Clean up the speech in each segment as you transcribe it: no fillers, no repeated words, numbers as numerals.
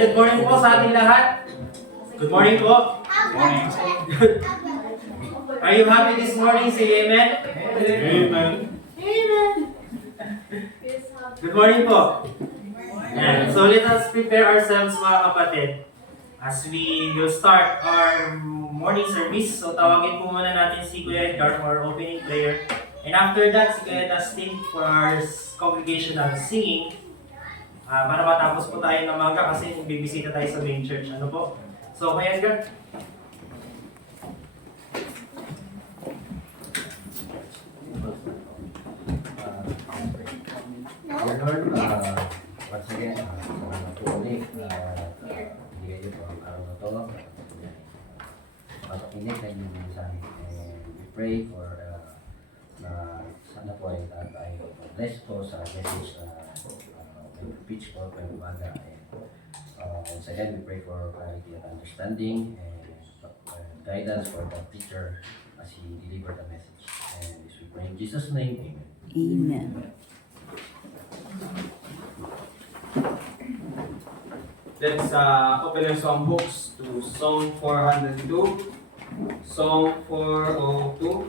good morning po sa ating lahat. Good morning po. Are you happy this morning? Say amen. Amen. Amen. Good morning po. Ayan. So let us prepare ourselves mga kapatid as we will start our morning service. So tawagin po muna natin si Kuya Edgar for our opening prayer. And after that, si Kuya Edgar sing for our congregational singing. Para matapos po tayo ng maga kasi bibisita tayo sa main church. Ano po? So, Kuya Edgar. Dear Lord, once again, salamat po ulit. Bigay niyo po ang araw na ito. Papakinig na inyong mensahe. And we pray for na sana po ay bless po sa message na preach po kayo umaga. Once again, we pray for clarity and understanding and guidance for the teacher as he delivered the message. And as we pray in Jesus' name, amen. Amen. Let's open our song books to Psalm 402. Psalm 402.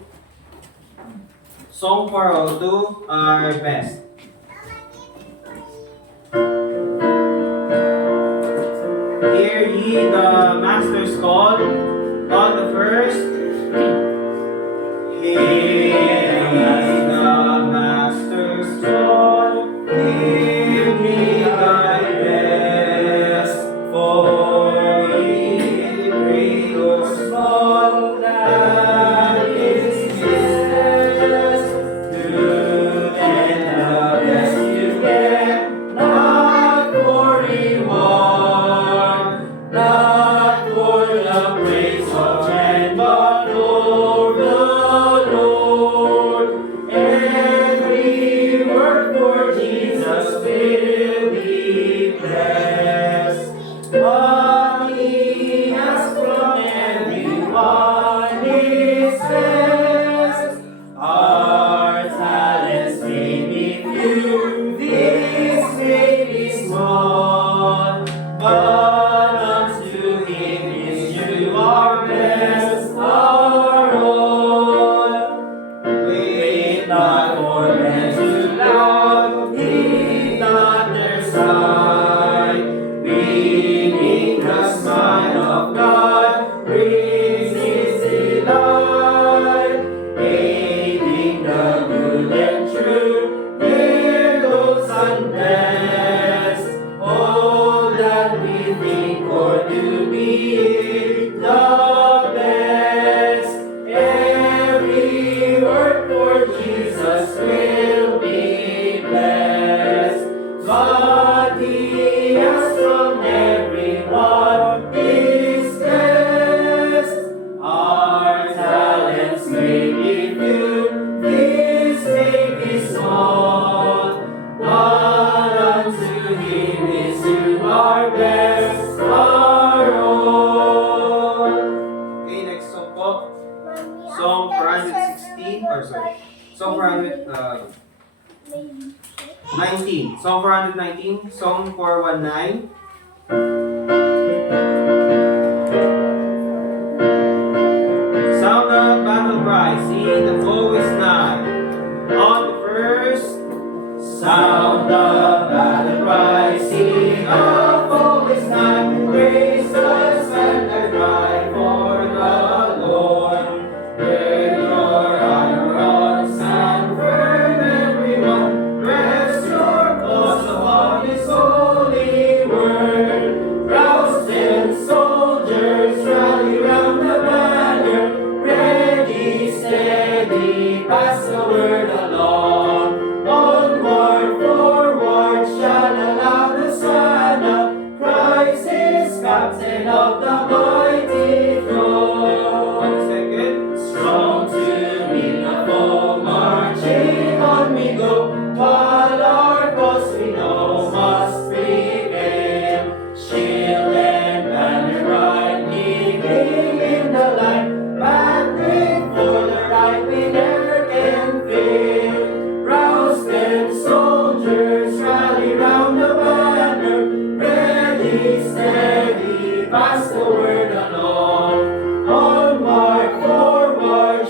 Psalm 402, our best. Hear ye the master's call on the first. Hear ye the master's call. Hear me thy best. For ye great or small, that is his best. Do then the best you can, not for reward, not for the praise of man, but for the Lord. Every word for Jesus will be blessed. What he asks from everyone is best. Our talents may be few, these may be small, but unto him is due our best, our all. Wait not for men to laud, heed not their sight. Reading the smile of God brings his delight. Aiding the good and true, near those unblessed. All that we think or do be the best. Every word for Jesus will be blessed. But he asks from everyone is best. Our talents may be few, these may be small, but unto him is due our best, our all. Okay, next song po. Song 416, or sorry, Song 419. Song 419, Song 419. Sound the battle cry, see the foe is nigh. On the first, sound the battle cry, see the foe is nigh. Raise the standard cry for the Lord. With your armor on, stand firm everyone. Rest your cause upon his holy word. Rouse and soldiers, rally round the banner. Ready, steady, pass the word along. Onward, forward,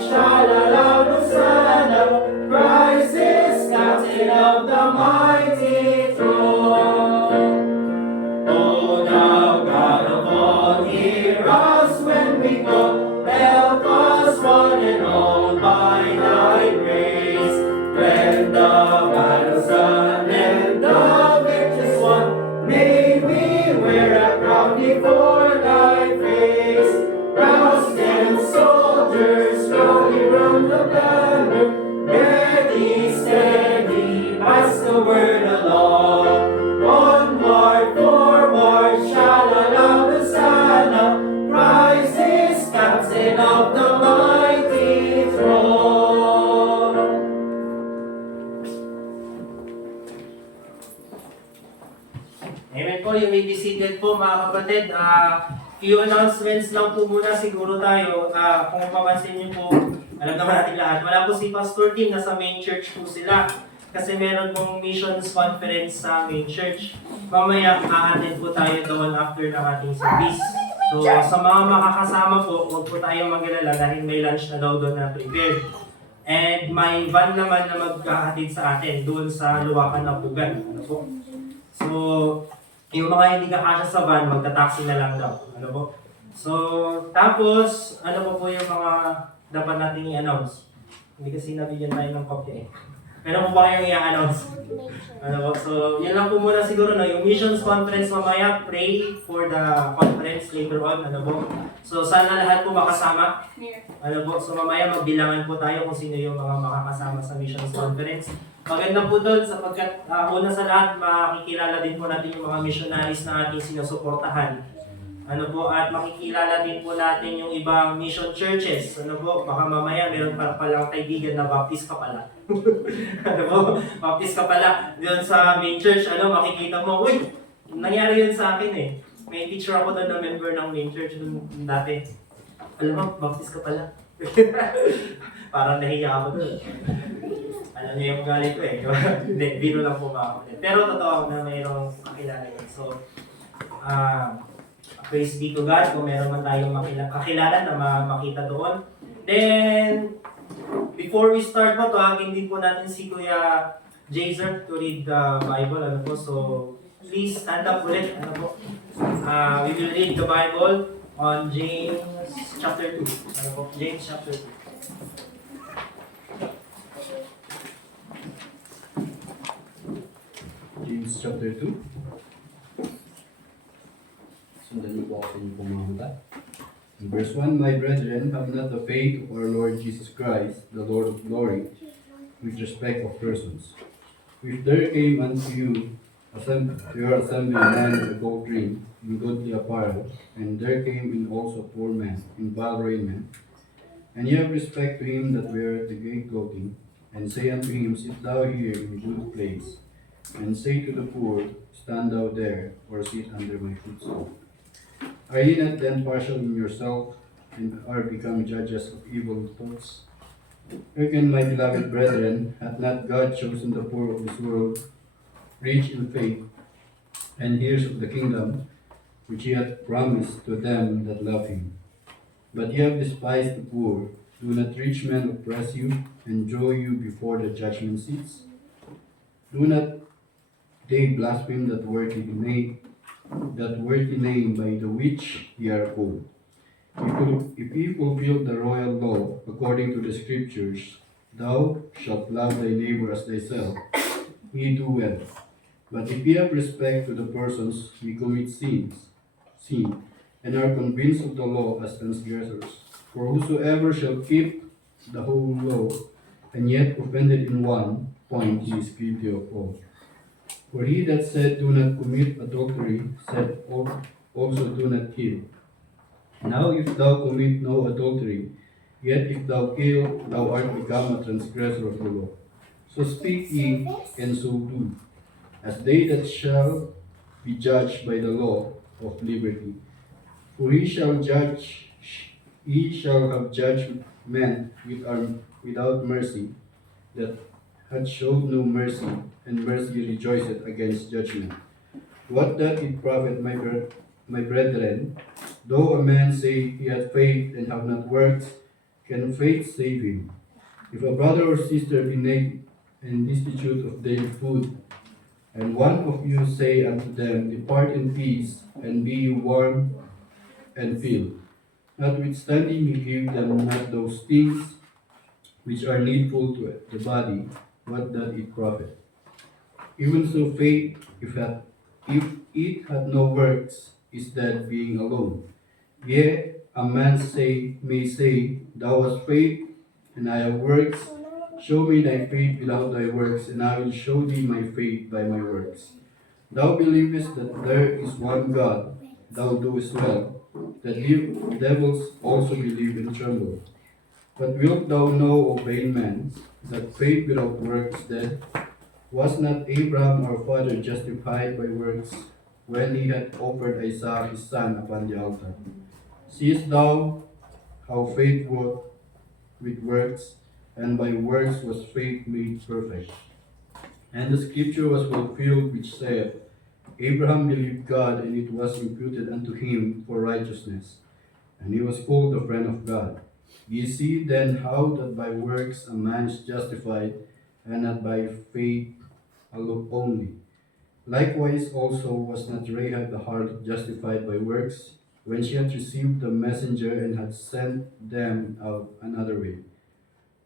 Shalala, Hosanna, Christ is captain of the mighty throne. O thou God of all, hear us when we call, help us one and all by thy grace. When the battle's done and the victory's won, may we wear a crown before thy face. Roused and soldiers rally round the banner, ready, steady, pass the word along. Onward, forward, shalala, Hosanna, Christ is captain of the mighty throne. Amen po, you may be seated po mga kapatid. Few announcements lang po muna siguro tayo. Kung mapapansin niyo po, alam naman natin lahat, wala po si Pastor Tim, nasa main church po sila. Kasi meron pong missions conference sa main church. Mamaya, a-attend po tayo doon after ng ating service. So, sa mga makakasama po, huwag po tayong mag-alala dahil may lunch na daw doon na prepared. And may van naman na magkahatid sa atin doon sa Luwakan ng Pugan. Ano po? So, yung mga hindi kakasya sa van, magta-taxi na lang daw. Ano po? So, tapos, ano po yung mga dapat nating i-announce? Hindi kasi nabigyan tayo ng kopya eh. Meron po ba kayong i-announce? Ano po? So, yan lang po muna siguro, no? Yung missions conference mamaya, pray for the conference later on. Ano po? So, sana lahat po makasama. Ano po? So, mamaya magbilangan po tayo kung sino yung mga makakasama sa missions conference. Maganda po doon sapagkat una sa lahat, makikilala din po natin yung mga missionaries na ating sinusuportahan. Ano po, at makikilala din po natin yung ibang mission churches. Ano po, baka mamaya meron pa palang kaibigan na baptist ka pala. Ano po, baptist ka pala. Doon sa main church, ano, makikita mo, uy, nangyari yun sa akin eh. May teacher ako doon na member ng main church doon dati. Alam mo, baptist ka pala. Parang nahiya ako doon. Alam niyo yung galit ko eh. Hindi, biro lang po mga kapatid. Pero totoo na mayroong kakilala yun. So, praise be to God kung meron man tayong kakilala na makita doon. Then, before we start po, tawagin din po natin si Kuya Jason to read the Bible. Ano po? So, please stand up ulit. Ano po? We will read the Bible on James chapter 2. Ano po? James chapter 2. James chapter 2. Sundan niyo po ako sa inyong pumamata. In verse 1, My brethren, have not the faith of our Lord Jesus Christ, the Lord of glory, with respect of persons. If there came unto you to your assembly a man with a gold ring, in goodly apparel, and there came in also a poor man, in vile raiment, and ye have respect to him that weareth the great clothing, and say unto him, Sit thou here in good place, and say to the poor, Stand thou there, or sit under my footstool. Are ye not then partial in yourself, and are become judges of evil thoughts? Hearken, my beloved brethren, hath not God chosen the poor of this world, rich in faith, and heirs of the kingdom, which he hath promised to them that love him? But ye have despised the poor. Do not rich men oppress you, and draw you before the judgment seats? Do not they blaspheme that worthy name by the which ye are called? If ye fulfill the royal law according to the scriptures, thou shalt love thy neighbor as thyself, ye do well. But if ye have respect to the persons, ye commit sin, and are convinced of the law as transgressors. For whosoever shall keep the whole law, and yet offended in one point, he is guilty of all. For he that said, Do not commit adultery, said also, Do not kill. Now if thou commit no adultery, yet if thou kill, thou art become a transgressor of the law. So speak ye, and so do, as they that shall be judged by the law of liberty. For he shall have judged men without mercy, that hath showed no mercy, and mercy rejoiceth against judgment. What doth it profit, my brethren, though a man say he hath faith and have not works? can faith save him? If a brother or sister be naked and destitute of daily food, and one of you say unto them, Depart in peace, and be ye warm and filled, notwithstanding you give them not those things which are needful to the body, what doth it profit? Even so faith, if it hath no works, is dead being alone. Yea, a man may say, Thou hast faith, and I have works. Show me thy faith without thy works, and I will show thee my faith by my works. Thou believest that there is one God, thou doest well. The devils also believe and tremble. But wilt thou know, O vain man, that faith without works is dead? Was not Abraham our father justified by works when he had offered Isaac his son upon the altar? Seest thou how faith worked with works, and by works was faith made perfect? And the scripture was fulfilled which saith, Abraham believed God, and it was imputed unto him for righteousness, and he was called the friend of God. Ye see then how that by works a man is justified, and not by faith alone only. Likewise also was not Rahab the harlot justified by works, when she had received the messenger and had sent them out another way?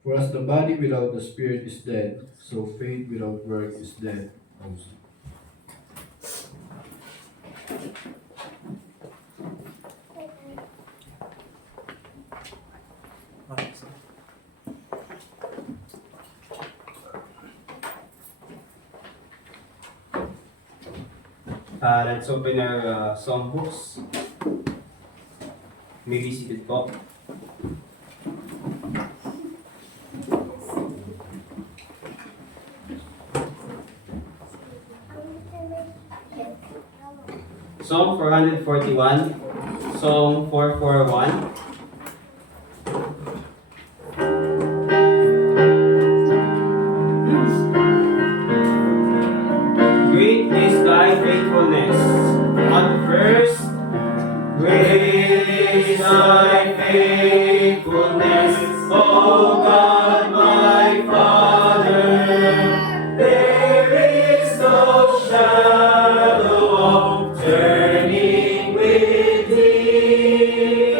For as the body without the spirit is dead, so faith without work is dead also. Let's open our song books. May be seated po. Psalm 441, Psalm 441. Great is thy faithfulness. On the first, great is thy faithfulness, O God my Father. There is no shadow of turning with thee.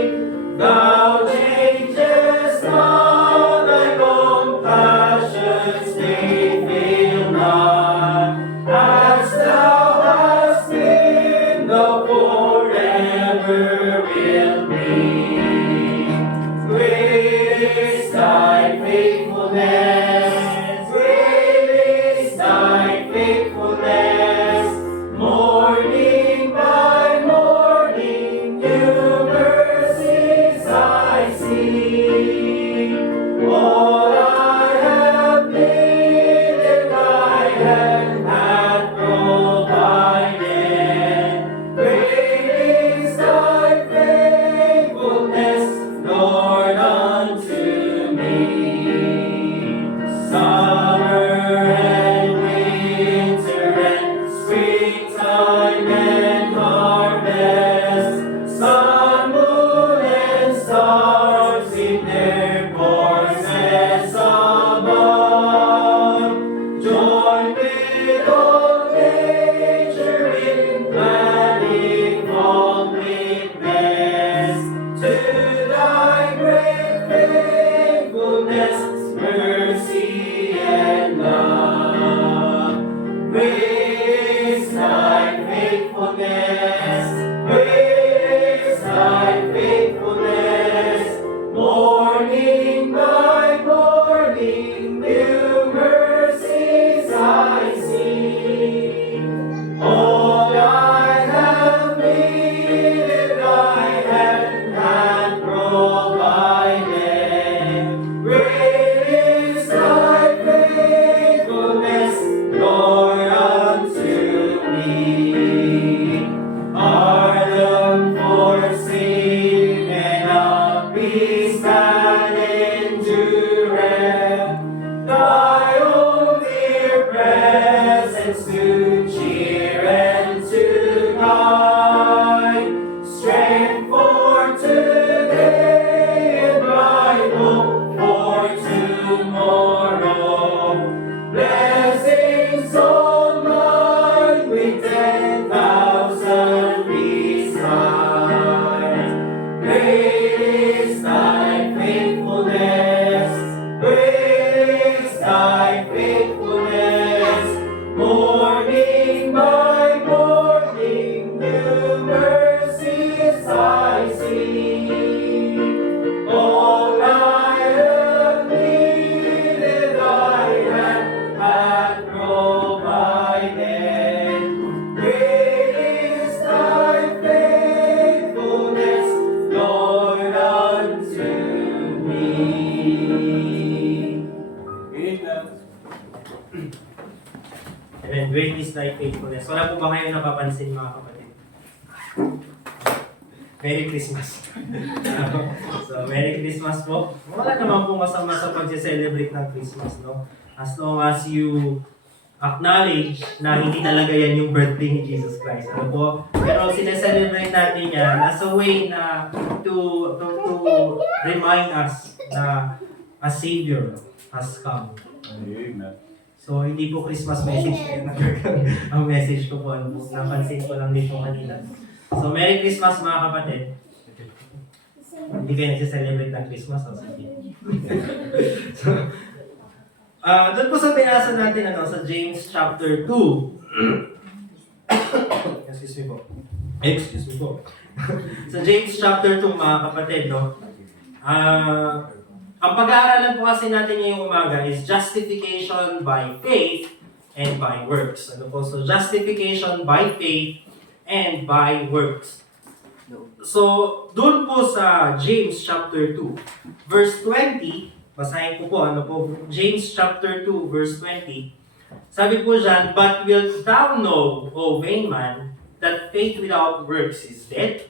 Thou changest not, thy compassions they fail not. As thou hast been, thou forever wilt be. Great is thy faithfulness, great is thy faithfulness. Morning by morning, new mercies I see. All I have needed, thy hand hath provided. Great is thy faithfulness, Lord, unto me. tomorrow. Blessings all mine with 10,000 beside. Great is thy faithfulness, great is thy faithfulness. Morning by morning, new mercies I see. All I have needed, thy hand hath provided. Great is thy faithfulness, Lord, unto me. And great is thy faithfulness. Wala po ba kayo napapansin mga kapatid? Merry Christmas. So, Merry Christmas po. Wala naman po masama sa pag-celebrate ng Christmas, no? As long as you acknowledge na hindi talaga yan yung birthday ni Jesus Christ. Ano po? Pero sineselebrate natin yan as a way na to remind us na a Savior has come. So, hindi po Christmas message yan. Ang message ko po, ano po, napansin ko lang dito kanina. So, Merry Christmas mga kapatid. Hindi kayo nagsiselebrate ng Christmas. Sige. So, doon po sa binasa natin, sa James chapter 2. Excuse me po. Sa James chapter 2 mga kapatid, no? Ang pag-aaralan po kasi natin ngayong umaga is justification by faith and by works. Ano po? So, justification by faith and by works. So, doon po sa James chapter 2, verse 20, basahin ko po, James chapter 2, verse 20, sabi po dyan, but wilt thou know, O vain man, that faith without works is dead?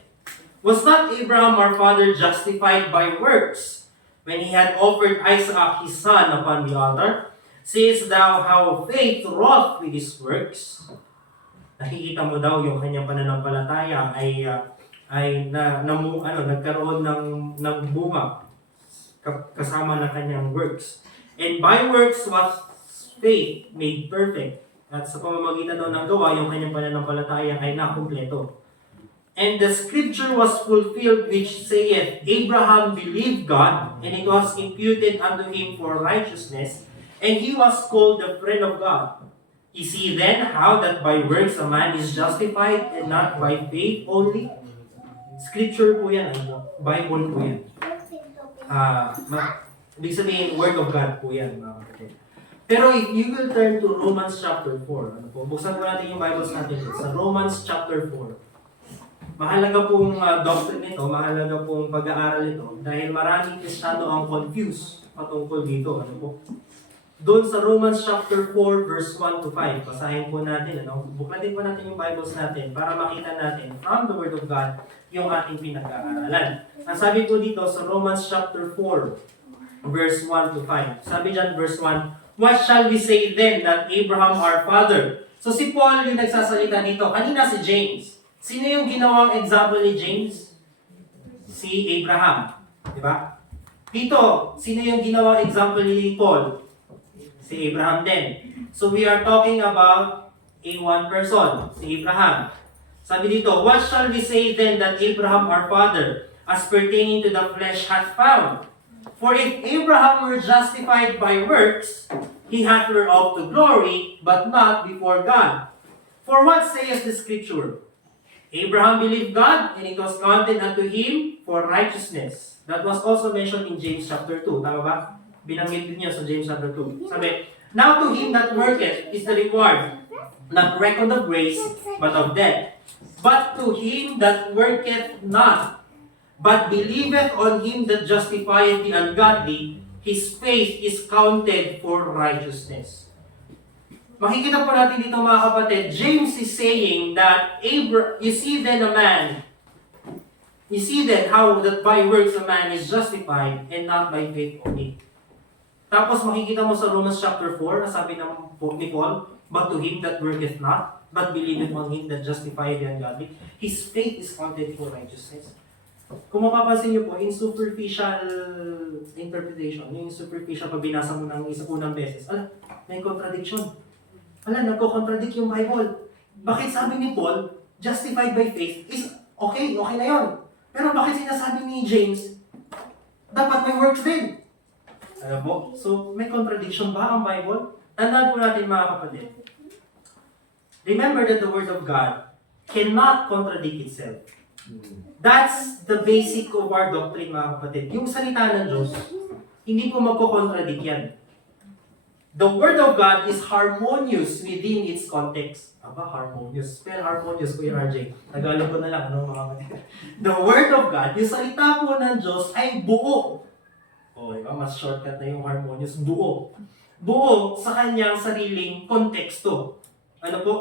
Was not Abraham our father justified by works, when he had offered Isaac his son upon the altar? Seest thou how faith wrought with his works? Nakikita mo daw yung kanyang pananampalataya ay nagkaroon ng bunga kasama ng kanyang works. And by works was faith made perfect. At sa pamamagitan daw ng gawa, yung kanyang pananampalataya ay nakumpleto. And the scripture was fulfilled which saith, Abraham believed God, and it was imputed unto him for righteousness, and he was called the friend of God. You see then how that by works a man is justified, and not by faith only? Scripture po yan, Bible po yan. Ibig sabihin, Word of God po yan, mga kapatid. Pero if you will turn to Romans chapter 4, buksan po natin yung Bibles natin sa Romans chapter 4. Mahalaga pong doctrine nito, mahalaga pong pag-aaral nito, dahil maraming Kristiyano ang confused patungkol dito. Doon sa Romans chapter 4, verse 1 to 5, basahin po natin, buklatin po natin yung Bibles natin para makita natin from the Word of God yung ating pinag-aaralan. Ang sabi po dito sa Romans chapter 4, verse 1 to 5. Sabi dyan, verse 1, what shall we say then that Abraham our father? So si Paul yung nagsasalita dito. Kanina si James. Sino yung ginawang example ni James? Si Abraham. Diba? Dito, sino yung ginawang example ni Paul? Si Abraham din. So we are talking about a one person, si Abraham. Sabi dito, what shall we say then that Abraham our father, as pertaining to the flesh, hath found? For if Abraham were justified by works, he hath whereof to glory, but not before God. For what saith the Scripture? Abraham believed God, and it was counted unto him for righteousness. That was also mentioned in James chapter 2. Tama ba? Binanggit din niya sa James chapter 2. Sabi, now to him that worketh is the reward, not record of grace, but of debt. But to him that worketh not, but believeth on him that justifieth the ungodly, his faith is counted for righteousness. Makikita po natin dito mga kapatid, James is saying that you see then how that by works a man is justified and not by faith only. Tapos makikita mo sa Romans chapter 4, na sabi ni Paul, but to him that worketh not, but believeth on him that justifieth the ungodly, his faith is counted for righteousness. Kung mapapansin niyo po, in superficial interpretation, yung superficial pag binasa mo ng unang beses, may contradiction. Nagko-contradict yung Bible. Bakit sabi ni Paul, justified by faith is okay na yon. Pero bakit sinasabi ni James, dapat may works din? Alam po? So, may contradiction ba ang Bible? Tandaan po natin mga kapatid. Remember that the Word of God cannot contradict itself. That's the basic of our doctrine, mga kapatid. Yung salita ng Diyos, hindi po magko-contradict yan. The Word of God is harmonious within its context. Harmonious. Spell harmonious, Kuya RJ. Tagalog ko na lang, mga kapatid. The Word of God, yung salita po ng Diyos ay buo. Diba? Mas shortcut na yung harmonious. Buo. Buo sa kanyang sariling konteksto. Ano po?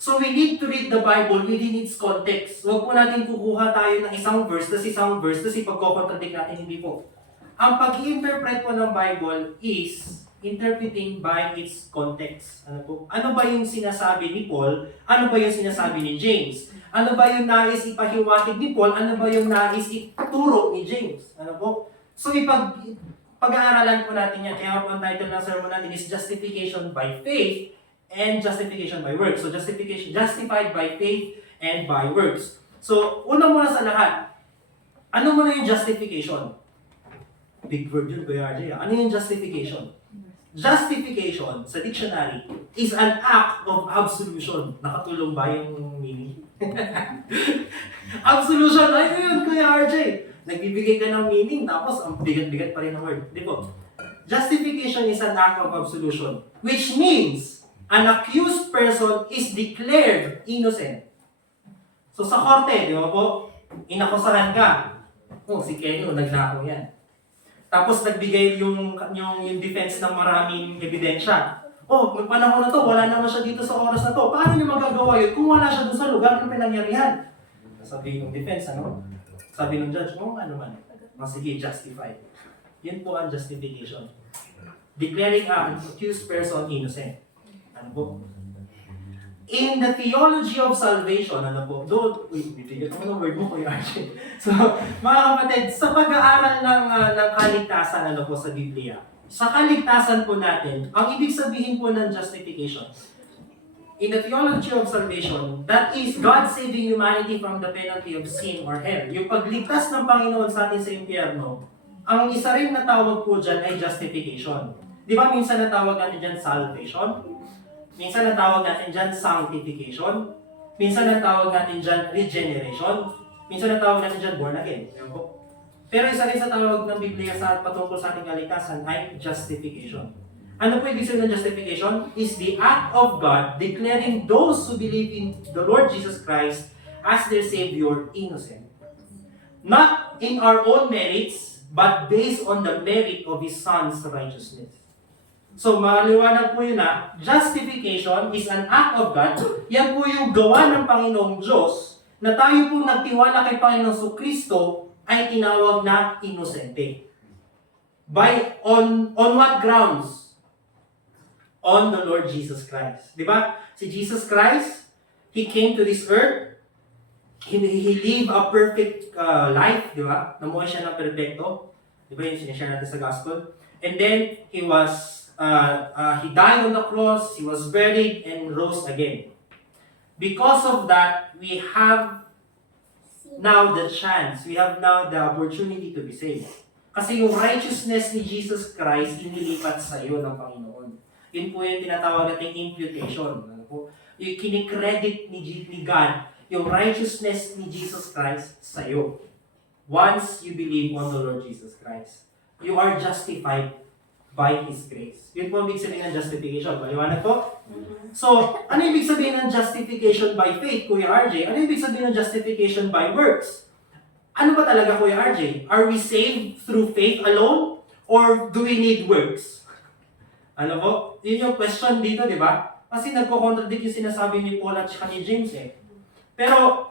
So we need to read the Bible within its context. Huwag po natin kukuha tayo ng isang verse, tapos ipagkocontradict natin, hindi po. Ang pag-i-interpret po ng Bible is interpreting by its context. Ano po? Ano ba yung sinasabi ni Paul? Ano ba yung sinasabi ni James? Ano ba yung nais ipahiwatig ni Paul? Ano ba yung nais ituro ni James? Ano po? So pag-aaralan po natin yan. Kaya po ang title ng sermon natin is Justification by Faith and Justification by Works. So justified by faith and by works. So una muna sa lahat, ano muna yung justification? Big word yun, Kuya RJ. Ano yung justification? Justification, sa dictionary, is an act of absolution. Nakatulong ba yung meaning? Absolution, ano yun, Kuya RJ? Nagbibigay ka ng meaning, tapos ang bigat-bigat pa rin ng word. Di po? Justification is an act of absolution, which means an accused person is declared innocent. So sa korte, di ba po? Inakusahan ka. Si Kenyo, nagnakaw yan. Tapos nagbigay yung defense ng maraming ebidensya. May panahon na to, wala naman siya dito sa oras na to. Paano niyo magagawa yun kung wala siya doon sa lugar ng pinangyarihan? Sabi ng defense, Sabi ng judge, ano man. Sige, justified. Yun po ang justification. Declaring an accused person innocent. Ano po? In the theology of salvation, bibigyan mo ng word mo, Kuya Archie. So, mga kapatid, sa pag-aaral ng kaligtasan, po sa Biblia, sa kaligtasan po natin, ang ibig sabihin po ng justification, in the theology of salvation, that is God saving humanity from the penalty of sin or hell. Yung pagligtas ng Panginoon sa atin sa impyerno, ang isa rin na tawag po dyan ay justification. Di ba minsan natawag natin dyan salvation? Minsan natawag natin dyan sanctification. Minsan natawag natin dyan regeneration. Minsan natawag natin dyan born again. Pero isa rin sa tawag ng Biblia sa patungkol sa ating kaligtasan ay justification. Ano po ibig sabihin ng justification? Is the act of God declaring those who believe in the Lord Jesus Christ as their Savior innocent. Not in our own merits, but based on the merit of His Son's righteousness. So, maliwanag po yun na, justification is an act of God. Yan po yung gawa ng Panginoong Diyos na tayo po nagtiwala kay Panginoong Kristo ay tinawag na inosente. On what grounds? On the Lord Jesus Christ. Di ba? Si Jesus Christ, He came to this earth. He lived a perfect life, di ba? Namuhay siya ng perfecto. Di ba yung sinishare natin sa gospel? And then, He died on the cross, He was buried, and rose again. Because of that, we have now the chance, we have now the opportunity to be saved. Kasi yung righteousness ni Jesus Christ, inilipat sa iyo ng Panginoon. Yun po yung tinatawag nating imputation. Yung kinikredit ni God, yung righteousness ni Jesus Christ sa iyo. Once you believe on the Lord Jesus Christ, you are justified by His grace. Yun po ang ibig sabihin ng justification. Maliwanag po? So, ano ibig sabihin ng justification by faith, Kuya RJ? Ano ibig sabihin ng justification by works? Ano ba talaga, Kuya RJ? Are we saved through faith alone? Or do we need works? Ano po? Yun yung question dito, di ba? Kasi nagko-contradict yung sinasabi ni Paul at ni James eh. Pero,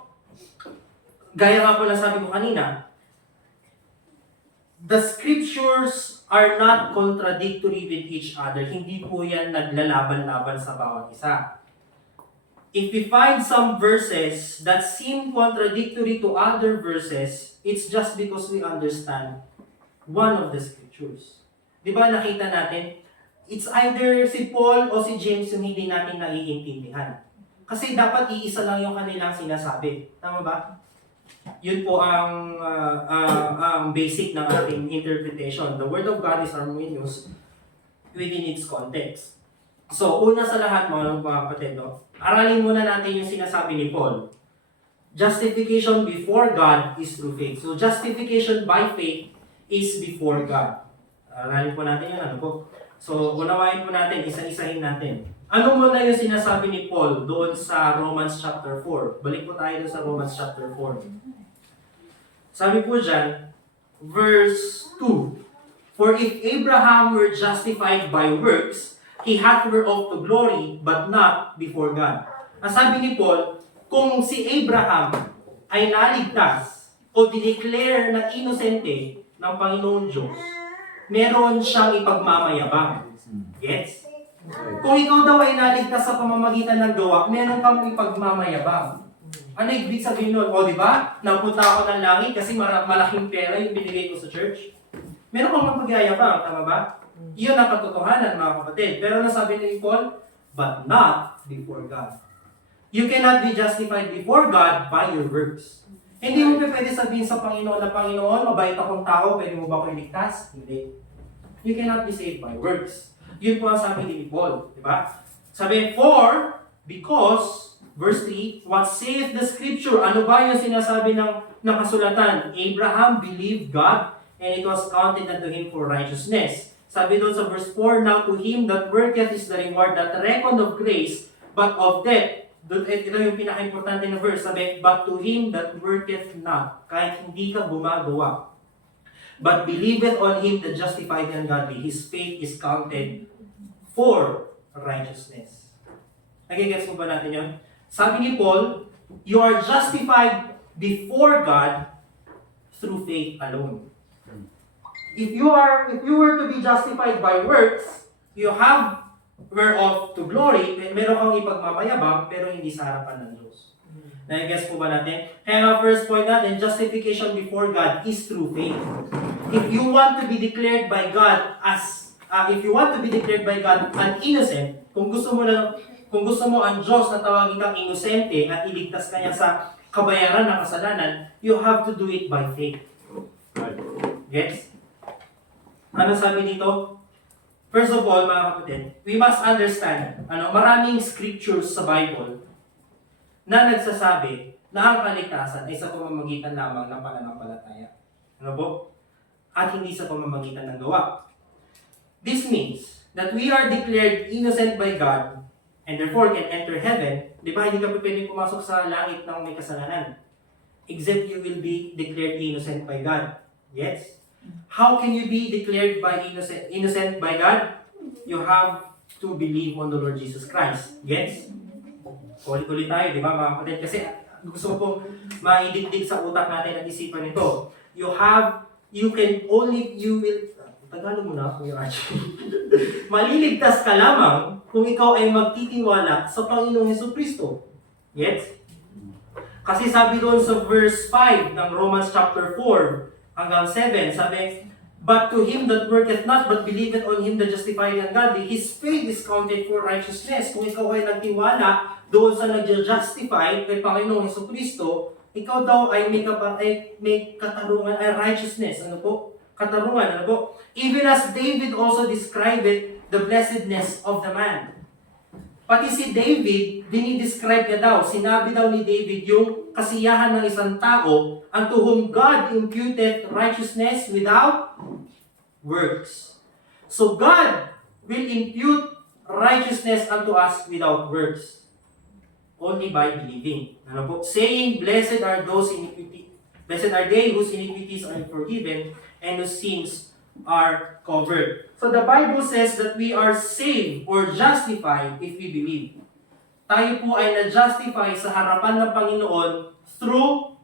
gaya nga po lang sabi ko kanina, the scriptures are not contradictory with each other. Hindi po yan naglalaban-laban sa bawat isa. if we find some verses that seem contradictory to other verses, it's just because we understand one of the scriptures. Di ba nakita natin, it's either si Paul o si James yung hindi natin naiintindihan. Kasi dapat iisa lang yung kanilang sinasabi. Tama ba? Yun po ang basic ng ating interpretation. The Word of God is harmonious within its context. So, una sa lahat mga kapatid, no? Aralin muna natin yung sinasabi ni Paul. Justification before God is through faith. So, justification by faith is before God. Aralin po natin yan, ano po? So, unawain po natin, isa-isahin natin. Ano muna yung sinasabi ni Paul doon sa Romans chapter 4? Balik po tayo doon sa Romans chapter 4. Sabi po dyan, verse 2, For if Abraham were justified by works, he hath whereof to glory, but not before God. Ang sabi ni Paul, kung si Abraham ay naligtas o dineclare na inosente ng Panginoon Diyos, meron siyang ipagmamayabang. Yes? Kung ikaw daw ay naligtas sa pamamagitan ng gawa, meron kang ipagmamayabang. Ano ibig sabihin nun? O diba? Napunta ako ng langit kasi malaking pera yung binigay ko sa church. Meron kang mapagyayabang, tama ba? Iyon ang katotohanan mga kapatid. Pero nasabi ni Paul, but not before God. You cannot be justified before God by your works. Hindi mo pwede sabihin sa Panginoon na, Panginoon, mabait akong tao, pwede mo ba ako iligtas? Hindi. You cannot be saved by works. Yun po ang sabi ni Paul, di ba? Sabi, because, verse 3, what saith the scripture? Ano ba yung sinasabi ng kasulatan? Abraham believed God, and it was counted unto him for righteousness. Sabi doon sa verse 4, now to him that worketh is the reward, not reckoned of grace, but of debt. Ito yung pinaka-importante na verse. Sabi, but to him that worketh not, kahit hindi ka gumagawa, but believeth on him that justified and godly, his faith is counted for righteousness. Nagigets mo ba natin yun? Sabi ni Paul, you are justified before God through faith alone. If you were to be justified by works, you have whereof to glory, meron kang ipagmamayabang, pero hindi sa harapan ng Diyos. Nagigets po ba natin? Kaya nga first point natin, justification before God is through faith. If you want to be declared by God an innocent, kung gusto mo ang Diyos na tawagin kang inosente at iligtas kanya sa kabayaran ng kasalanan, you have to do it by faith. Gets? Ano sabi dito? First of all, mga kapatid, we must understand, maraming scriptures sa Bible na nagsasabi na ang kaligtasan ay sa pamamagitan lamang ng pananampalataya. Ano po? At hindi sa pamamagitan ng gawa. This means that we are declared innocent by God and therefore can enter heaven. Di ba, hindi ka pwedeng pumasok sa langit ng may kasalanan except you will be declared innocent by God. Yes? How can you be declared innocent by God? You have to believe on the Lord Jesus Christ. Yes? Ulit-ulit tayo, di ba mga kapatid? Kasi gusto ko pong maidikdik sa utak natin at isipan nito. Tagalog mo na, Kuya Archie. Maliligtas ka lamang kung ikaw ay magtitiwala sa Panginoong Jesucristo. Yes? Kasi sabi doon sa verse 5 ng Romans chapter 4 hanggang 7, sabi, but to him that worketh not, but believeth on him that justified and godly, his faith is counted for righteousness. Kung ikaw ay nagtiwala doon sa nag-justify kay Panginoong Jesucristo, ikaw daw ay may katarungan, ay righteousness. Ano po? Katarungan. Ano po? Even as David also described it, the blessedness of the man. Pati si David, dinidescribe niya daw, sinabi daw ni David yung kasiyahan ng isang tao unto whom God imputed righteousness without works. So God will impute righteousness unto us without works. Only by believing. Ano po? Saying, blessed are they whose iniquities are forgiven and whose sins are covered. So the Bible says that we are saved or justified if we believe. Tayo po ay na-justify sa harapan ng Panginoon through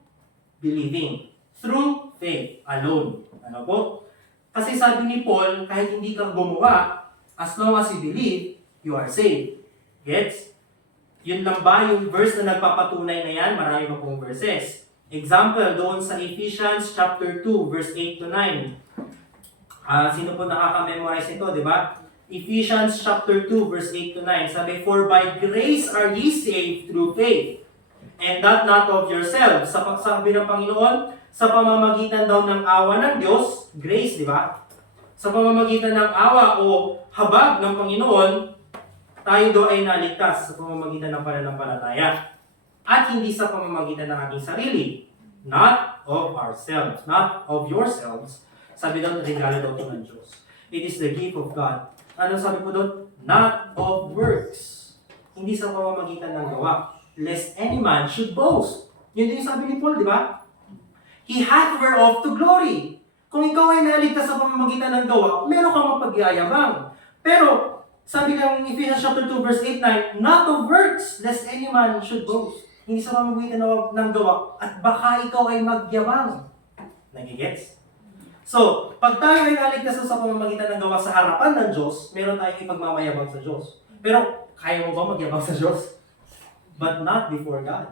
believing. Through faith alone. Ano po? Kasi sabi ni Paul, kahit hindi ka gumawa, as long as you believe, you are saved. Gets? Yun lang ba yung verse na nagpapatunay na yan? Marami pa pong verses. Example, doon sa Ephesians chapter 2, verse 8 to 9. Sino po nakaka-memorize nito, di ba? Ephesians chapter 2, verse 8 to 9. Sabi, "For by grace are ye saved through faith, and that not of yourselves." Sabi ng Panginoon, sa pamamagitan daw ng awa ng Diyos, grace, di ba? Sa pamamagitan ng awa o habag ng Panginoon, tayo daw ay naligtas sa pamamagitan ng pananampalataya. At hindi sa pamamagitan ng ating sarili. Not of ourselves, not of yourselves. Sabi daw, regalo daw ito ng Diyos. It is the gift of God. Ano sabi po doon? Not of works. Hindi sa pamamagitan ng gawa. Lest any man should boast. Yun din yung sabi ni Paul, di ba? He hath whereof to glory. Kung ikaw ay naligtas sa pamamagitan ng gawa, meron kang mapagyayabang. Pero, sabi ng Ephesians chapter 2, verse 8-9, not of works, lest any man should boast. Hindi sa pamamagitan ng gawa, at baka ikaw ay magyabang. Nagigets? So, pag tayo ay naligtas sa pamamagitan ng gawa sa harapan ng Diyos, meron tayong ipagmamayabang sa Diyos. Pero, kaya mo ba magyabang sa Diyos? But not before God.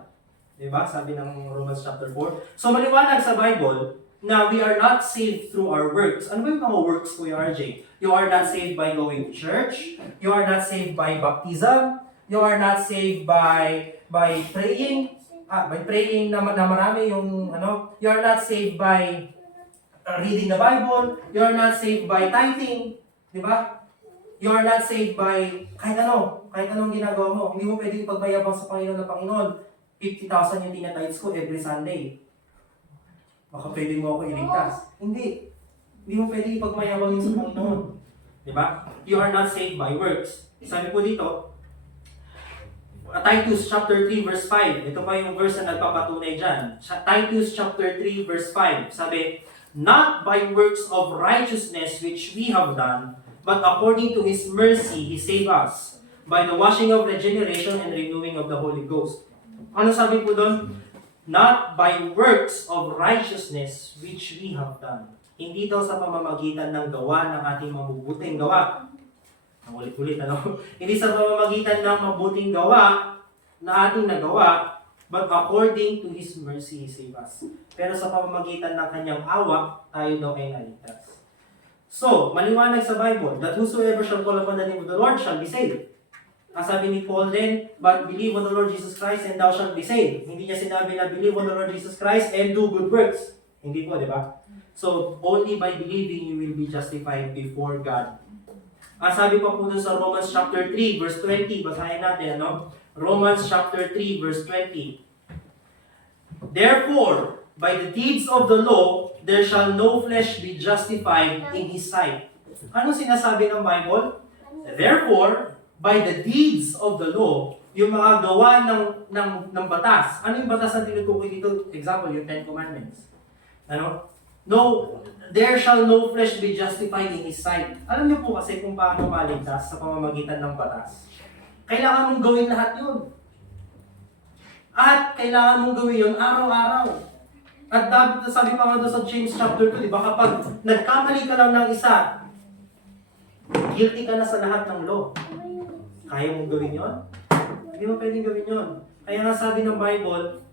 Diba? Sabi ng Romans chapter 4. So, maliwanag sa Bible na we are not saved through our works. Ano ba yung mga works, Kuya RJ? You are not saved by going to church. You are not saved by baptism. You are not saved by praying. By praying na marami yung ano. You are not saved by reading the Bible. You are not saved by tithing. Di ba? You are not saved by kahit anong ginagawa mo. Hindi mo pwedeng pagbayabang sa Panginoon ng Panginoon. 50,000 yung tinatides ko every Sunday. Baka pwede mo ako iligtas. Hindi. Hindi mo pwede ipagmayabang yun sa Panginoon. Di ba? You are not saved by works. Sabi po dito, Titus chapter 3 verse 5. Ito pa yung verse na nagpapatunay dyan. Titus chapter 3 verse 5. Sabi, not by works of righteousness which we have done, but according to His mercy, He saved us, by the washing of regeneration and renewing of the Holy Ghost. Ano sabi po doon? Not by works of righteousness which we have done. Hindi daw sa pamamagitan ng gawa ng ating mabubuting gawa. Ang ulit-ulit, ano? Hindi sa pamamagitan ng mabuting gawa na ating nagawa, but according to His mercy, He saved us. Pero sa pamamagitan ng Kanyang awa, tayo daw ay naligtas. So, maliwanag sa Bible, that whosoever shall call upon the name of the Lord shall be saved. Ang sabi ni Paul din, but believe on the Lord Jesus Christ and thou shalt be saved. Hindi niya sinabi na believe on the Lord Jesus Christ and do good works. Hindi po, di ba? So, only by believing you will be justified before God. Ang sabi pa po dun sa Romans chapter 3, verse 20, basahin natin, ano? Romans chapter 3, verse 20. Therefore, by the deeds of the law, there shall no flesh be justified in His sight. Ano sinasabi ng Bible? Therefore, by the deeds of the law, yung mga gawa ng batas. Ano yung batas na tinutukoy dito? Example, yung 10 Commandments. Ano? No, there shall no flesh be justified in His sight. Alam niyo po kasi kung paano maligtas sa pamamagitan ng batas. Kailangan mong gawin lahat yun. At kailangan mong gawin yun araw-araw. At sabi pa nga doon sa James chapter 2, diba, kapag nagkamali ka lang ng isa, guilty ka na sa lahat ng law. Kaya mong gawin yun? Hindi mo pwedeng gawin yun. Kaya nga sabi ng Bible,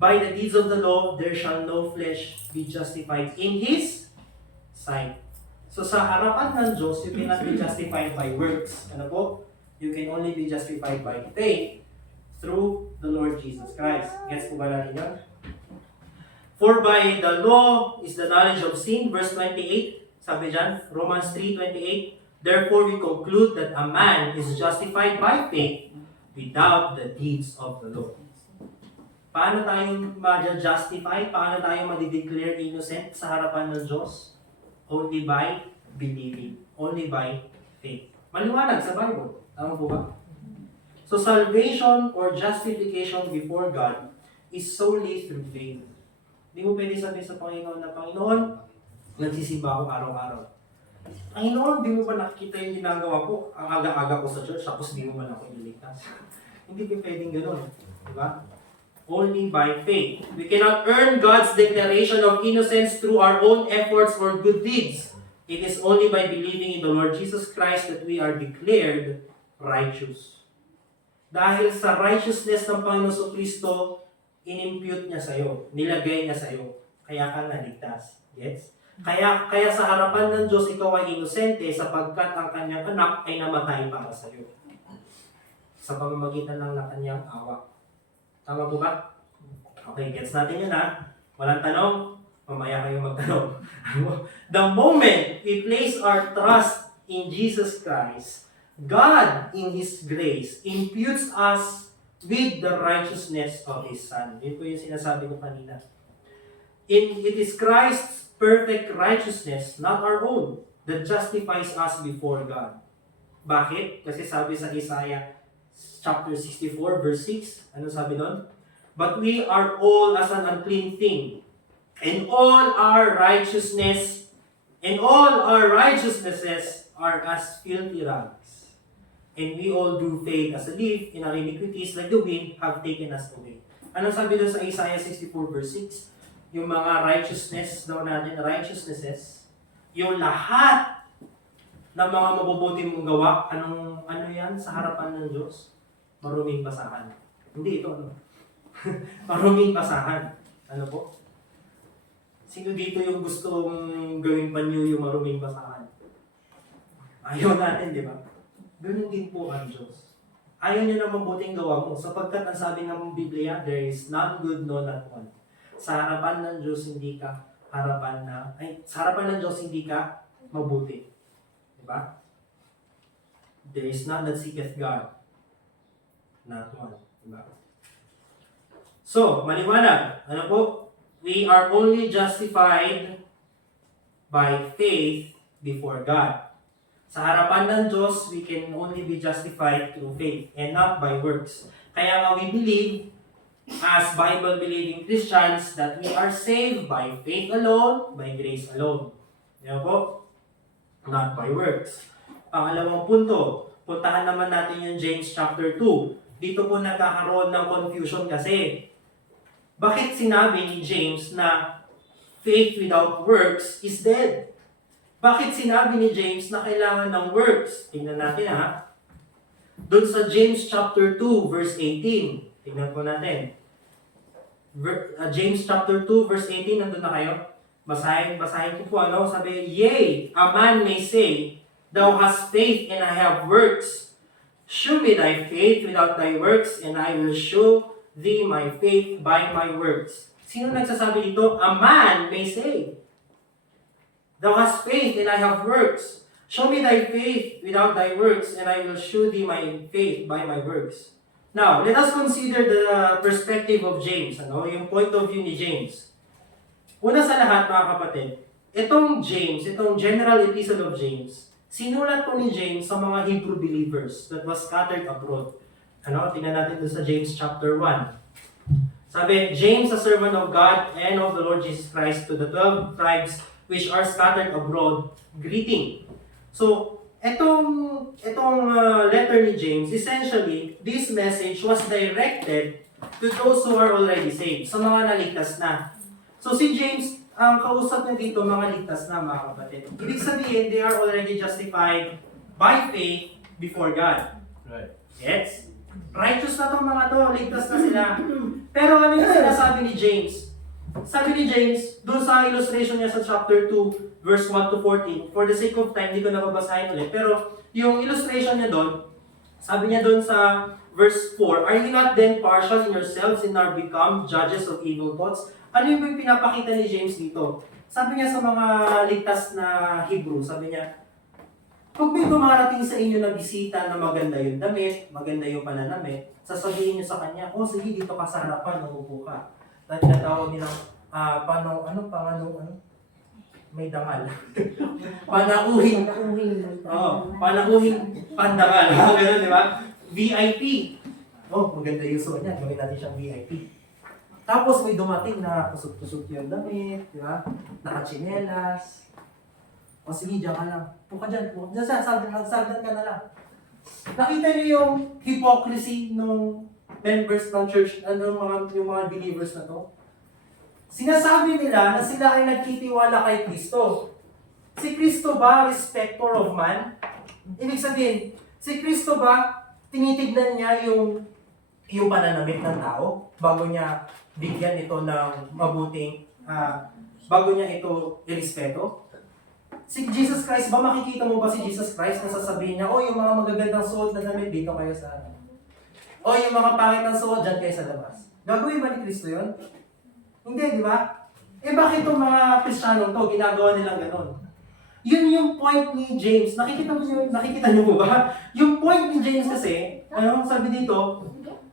by the deeds of the law, there shall no flesh be justified in His sight. So sa harapan ng Diyos, you cannot be justified by works. Ano po? You can only be justified by faith through the Lord Jesus Christ. Gets po ba natin yun? For by the law is the knowledge of sin, verse 28, sabi dyan, Romans 3:28, therefore we conclude that a man is justified by faith without the deeds of the law. Paano tayo ma-justify? Paano tayo ma-declare innocent sa harapan ng Diyos? Only by believing. Only by faith. Maliwanag sa Bible. Tama po ba? So salvation or justification before God is solely through faith. Hindi mo pwede sabihin sa Panginoon na, Panginoon, nagsisimba ako araw-araw. Panginoon, di mo ba nakikita yung ginagawa ko? Ang aga-aga ko sa church, tapos di mo ba ako iniligtas? Hindi pa pwedeng gano'n. Diba? Only by faith. We cannot earn God's declaration of innocence through our own efforts or good deeds. It is only by believing in the Lord Jesus Christ that we are declared righteous. Dahil sa righteousness ng Panginoon Kristo, inimpute niya sa'yo, nilagay niya sa'yo. Kaya ka naligtas. Yes? Kaya sa harapan ng Diyos, ikaw ay inosente sapagkat ang kanyang anak ay namatay para sa'yo. Sa pamamagitan lang ng kanyang awa. Tama po ba? Okay, gets natin yun ha. Walang tanong? Mamaya kayo magtanong. The moment we place our trust in Jesus Christ, God, in His grace, imputes us with the righteousness of His Son. Yun po yung sinasabi ko kanina. It is Christ's perfect righteousness, not our own, that justifies us before God. Bakit? Kasi sabi sa Isaiah chapter 64 verse 6, ano sabi doon? But we are all as an unclean thing, and all our righteousnesses are as filthy rags. And we all do fade as a leaf, in our iniquities like the wind have taken us away. Ano sabi doon sa Isaiah 64 verse 6? Yung mga righteousnesses, yung lahat ng mga mabubuti mong gawa, ano yan sa harapan ng Diyos? Maruming basahan. Hindi ito, ano? Maruming basahan. Ano po? Sino dito yung gustong gawin pa niyo yung maruming basahan? Ayaw natin, di ba? Ganun din po ang Diyos. Ayaw niyo na mabuting gawa mo, sapagkat ang sabi ng Biblia, there is none good, no not one. Sa harapan ng Diyos, sa harapan ng Diyos, hindi ka mabuti. Di ba? There is none that seeketh God, not one. Di ba? So, maliwanag. Ano po? We are only justified by faith before God. Sa harapan ng Diyos, we can only be justified through faith and not by works. Kaya nga we believe, as Bible-believing Christians, that we are saved by faith alone, by grace alone. Yan po? Not by works. Pangalawang punto, puntahan naman natin yung James chapter 2. Dito po nagkakaroon ng confusion kasi. Bakit sinabi ni James na faith without works is dead? Bakit sinabi ni James na kailangan ng works? Tingnan natin ha. Doon sa James chapter 2 verse 18. Tingnan po natin. James chapter 2 verse 18, nandun na kayo? Basahin ko po ano. Sabi, yea, a man may say, thou hast faith and I have works. Show me thy faith without thy works and I will show thee my faith by my works. Sino nagsasabi dito? A man may say, thou hast faith and I have works. Show me thy faith without thy works, and I will show thee my faith by my works. Now, let us consider the perspective of James, yung point of view ni James. Una sa lahat, mga kapatid, itong general epistle of James, sinulat po ni James sa mga Hebrew believers that was scattered abroad. Tingnan natin doon sa James chapter 1. Sabi, James, a servant of God and of the Lord Jesus Christ, to the 12 tribes which are scattered abroad, greeting. So, itong letter ni James, essentially, this message was directed to those who are already saved, sa mga naligtas na. So, si James, ang kausap niya dito, mga ligtas na, mga kapatid. Ibig sabihin, they are already justified by faith before God. Right. Yes? Righteous na itong mga to, ligtas na sila. Pero ano yung sinasabi ni James? Sabi ni James, doon sa illustration niya sa chapter 2, verse 1 to 14, for the sake of time, hindi ko nababasahin ulit. Pero yung illustration niya doon, sabi niya doon sa verse 4, are you not then partial in yourselves and are become judges of evil thoughts? Ano yung pinapakita ni James dito? Sabi niya sa mga ligtas na Hebrew, sabi niya, pag may dumarating sa inyo na bisita na maganda yung damit, maganda yung pananamit, sasabihin niyo sa kanya, sige, dito ka sa harapan, umupo ka. Dahil tinatawag nilang, may dangal. Panauhin. Panauhin pandangal. Ganun, di ba? VIP. Maganda yung suot niya. Gawin natin siyang VIP. Tapos may dumating na kusot-kusot yung damit, di ba? Nakachinelas. Sige, diyan ka lang. Puka dyan. Sagdan ka na lang. Nakita niyo yung hypocrisy ng members ng church, yung mga believers na to? Sinasabi nila na sila ay nagtitiwala kay Kristo. Si Kristo ba respecter of man? Ibig sabihin, si Kristo ba tinitignan niya yung pananamit ng tao bago niya bigyan ito ng mabuting, bago niya ito irespeto. Si Jesus Christ ba, makikita mo ba si Jesus Christ na sasabihin niya, o yung mga magagandang suot na damit, dito kayo sa ano? O yung mga pangit ng suot, dyan kayo sa labas. Gagawin ba ni Kristo yun? Hindi, di ba? Eh bakit itong mga Kristiyanong to, ginagawa nilang ganon? Yun yung point ni James. Nakikita niyo po ba? Yung point ni James kasi, ano sabi dito?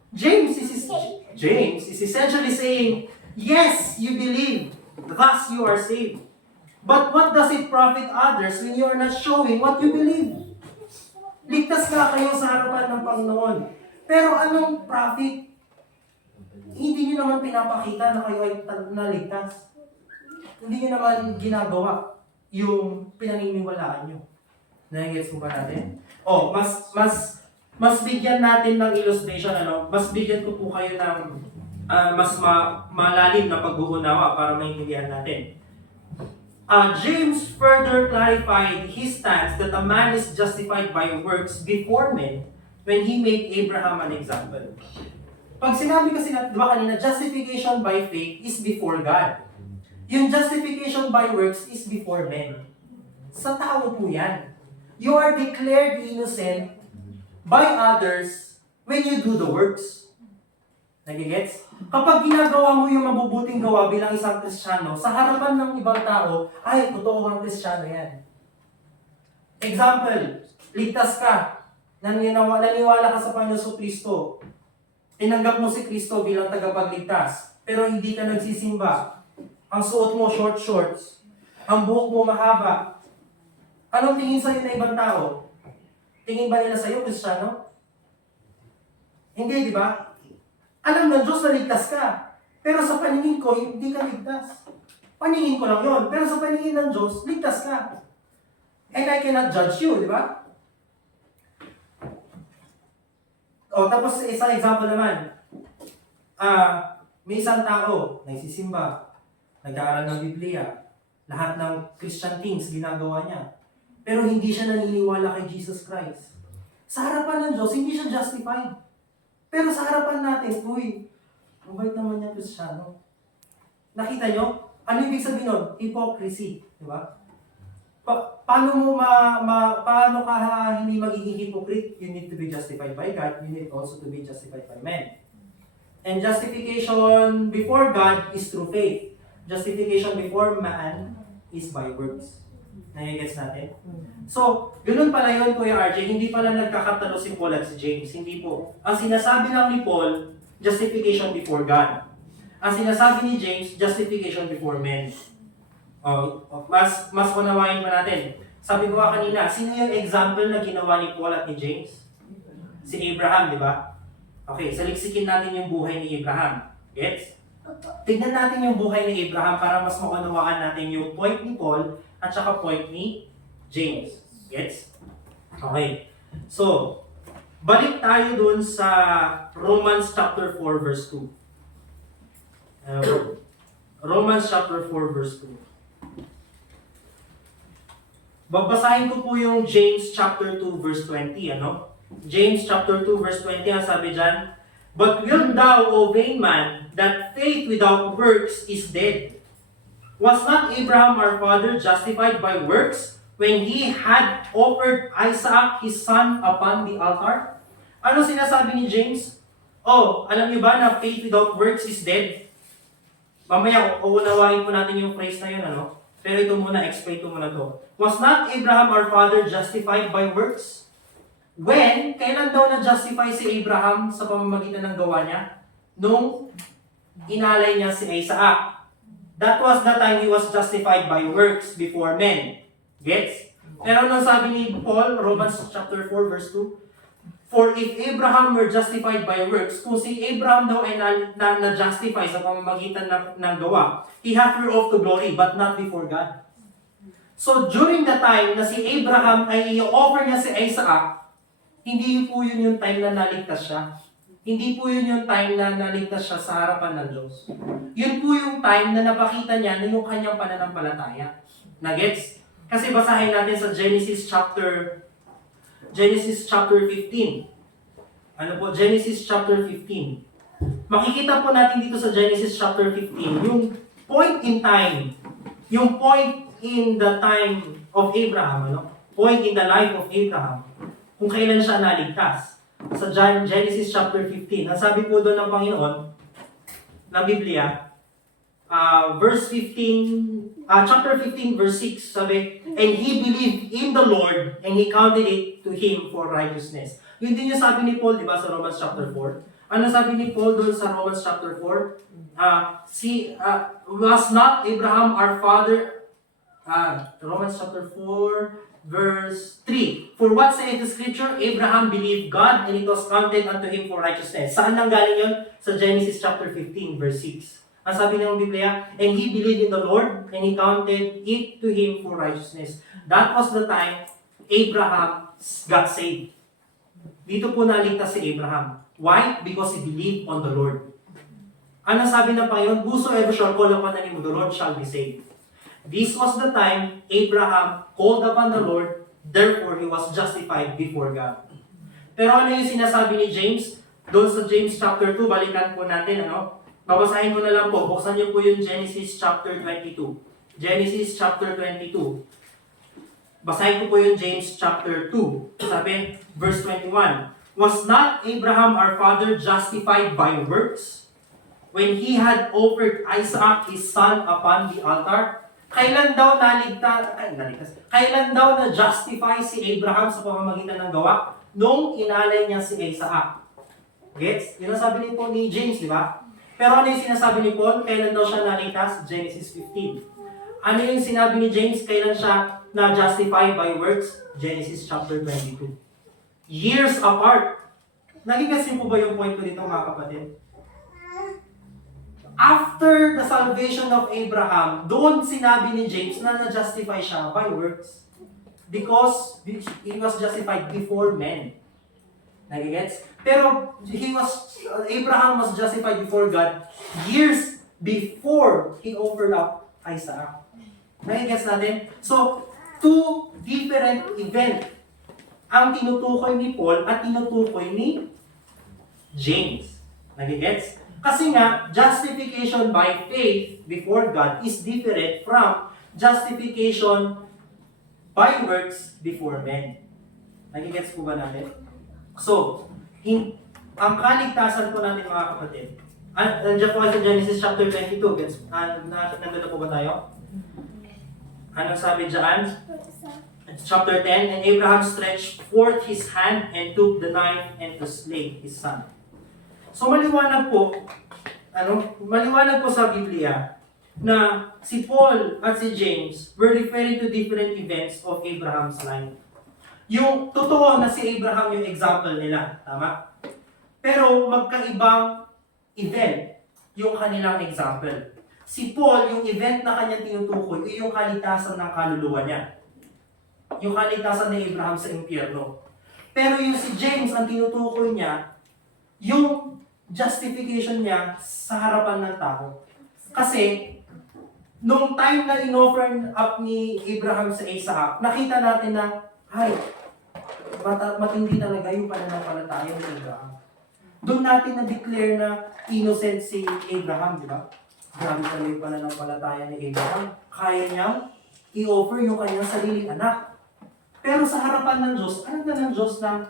James is essentially saying, yes, you believe, thus you are saved. But what does it profit others when you are not showing what you believe? Ligtas ka kayo sa harapan ng Panginoon. Pero anong profit? Hindi nyo naman pinapakita na kayo ay naligtas. Hindi nyo naman ginagawa yung pinaniniwalaan nyo. Nagigets mo ba natin? Mas bigyan natin ng illustration, mas bigyan ko po kayo ng malalim na pag-uunawa para maintindihan natin. James further clarified his stance that a man is justified by works before men when he made Abraham an example. Pag sinabi kasi natin, di ba kanina, justification by faith is before God. Yung justification by works is before men. Sa tao po yan. You are declared innocent by others when you do the works. Nagigets? Kapag ginagawa mo yung mabubuting gawa bilang isang Kristiyano, sa harapan ng ibang tao, ay, totoo kang Kristiyano yan. Example, ligtas ka. Naniwala ka sa Panginoon Kristo. Tinanggap mo si Kristo bilang tagapagligtas, pero hindi ka nagsisimba. Ang suot mo, short shorts. Ang buhok mo, mahaba. Anong tingin sa'yo na ibang tao? Tingin ba nila sa'yo, Kristiyano? Hindi, di ba? Alam ng Diyos na ligtas ka. Pero sa paningin ko, hindi ka ligtas. Paningin ko lang yon. Pero sa paningin ng Diyos, ligtas ka. And I cannot judge you, di ba? Tapos isang example naman. May isang tao, nagsisimba, nag-aaral ng Biblia, lahat ng Christian things ginagawa niya. Pero hindi siya naniniwala kay Jesus Christ. Sa harapan ng Diyos, hindi siya justified. Pero sa harapan natin, mabait naman niya Kristiyano. Nakita nyo? Ano ibig sabihin nun? Hypocrisy. Di ba? Paano ka hindi magiging hypocrite? You need to be justified by God. You need also to be justified by men. And justification before God is through faith. Justification before man is by works. Nagigets natin? So, ganun pala yun, Kuya RJ. Hindi pala nagkakatalo si Paul at si James. Hindi po. Ang sinasabi lang ni Paul, justification before God. Ang sinasabi ni James, justification before men. Mas unawain pa natin. Sabi ko kanina, sino yung example na ginawa ni Paul at ni James? Si Abraham, di ba? Okay, saliksikin natin yung buhay ni Abraham. Gets? Tignan natin yung buhay ni Abraham para mas maunawaan natin yung point ni Paul at saka point ni James. Gets? Okay. So, balik tayo dun sa Romans chapter 4 verse 2. Romans chapter 4 verse 2. Babasahin ko po yung James chapter 2 verse 20, James chapter 2 verse 20, ang sabi dyan, "But wilt thou, O vain man, that faith without works is dead? Was not Abraham our father justified by works when he had offered Isaac his son upon the altar?" Ano sinasabi ni James? Alam niyo ba na faith without works is dead? Mamaya, uunawain po natin yung phrase na yun, Pero ito muna, explain ko muna to. Was not Abraham our father justified by works? Kailan daw na-justify si Abraham sa pamamagitan ng gawa niya? Nung inalay niya si Isaac. That was the time he was justified by works before men. Gets? Pero nung sabi ni Paul, Romans chapter 4 verse 2, "For if Abraham were justified by works," kung si Abraham daw ay na-justify sa pamamagitan ng gawa, "he hath whereof to glory, but not before God." So during the time na si Abraham ay i-offer niya si Isaac, hindi po yun yung time na naligtas siya. Hindi po yun yung time na naligtas siya sa harapan ng Diyos. Yun po yung time na napakita niya na yung kanyang pananampalataya. Nagets? Kasi basahin natin sa Genesis chapter 15. Ano po? Genesis chapter 15. Makikita po natin dito sa Genesis chapter 15, yung point in time, yung point in the time of Abraham, ano? Point in the life of Abraham, kung kailan siya naligtas. Sa Genesis chapter 15, ang sabi po doon ng Panginoon, ng Biblia, verse 15, chapter 15, verse 6, sabi, and he believed in the Lord, and he counted it to him for righteousness. Yun din yung sabi ni Paul, di ba, sa Romans chapter 4. Ano sabi ni Paul doon sa Romans chapter 4? Was not Abraham our father? Romans chapter 4, verse 3. For what saith the scripture? Abraham believed God, and it was counted unto him for righteousness. Saan nang galing yun? Sa Genesis chapter 15, verse 6. Ang sabi ng Biblia, and he believed in the Lord, and he counted it to him for righteousness. That was the time Abraham got saved. Dito po naligtas si Abraham. Why? Because he believed on the Lord. Ano sabi ng Panginoon? Whosoever shall call upon the name of the Lord shall be saved. This was the time Abraham called upon the Lord, therefore he was justified before God. Pero ano yung sinasabi ni James? Doon sa James chapter 2, balikan po natin, ano? Babasahin ko na lang po. Buksan niyo po yung Genesis chapter 22. Genesis chapter 22. Basahin ko po yung James chapter 2. Sabi, verse 21. Was not Abraham our father justified by works when he had offered Isaac his son upon the altar? Kailan daw Kailan daw na-justify si Abraham sa pamamagitan ng gawa? Nung inalay niya si Isaac. Gets? Yun ang sabi ni Paul ni James, di ba? Pero ano yung sinasabi ni Paul? Kailan daw siya naligtas? Genesis 15. Ano yung sinabi ni James? Kailan siya na-justify by works? Genesis chapter 22. Years apart. Nagigets niyo po ba yung point ko dito, mga kapatid? After the salvation of Abraham, doon sinabi ni James na na-justify siya by works. Because he was justified before men. Nagigets? Pero Abraham was justified before God years before he offered up Isaac. Nagigets natin? So, two different events ang tinutukoy ni Paul at tinutukoy ni James. Nagigets? Kasi nga, justification by faith before God is different from justification by works before men. Nagigets po ba natin? So, ang kaligtasan po natin, mga kapatid, nandiyan po sa Genesis chapter 22, nandun na po ba tayo? Anong sabi dyan? Chapter 10, and Abraham stretched forth his hand and took the knife and to slay his son. So maliwanag po sa Biblia na si Paul at si James were referring to different events of Abraham's life. Yung totoo na si Abraham yung example nila, tama? Pero magkaibang event yung kanilang example. Si Paul, yung event na kanyang tinutukoy, ay yung kaligtasan ng kaluluwa niya. Yung kaligtasan ni Abraham sa impyerno. Pero yung si James, ang tinutukoy niya, yung justification niya sa harapan ng tao. Kasi, nung time na in-offer up ni Abraham sa Isaac, nakita natin na, ay, matindi talaga yung pananampalataya ni Abraham. Doon natin na-declare na innocent si Abraham, di ba? Grabe talaga yung pananampalataya ni Abraham. Kaya niyang i-offer yung kanyang sariling anak. Pero sa harapan ng Diyos, alam na ng Diyos na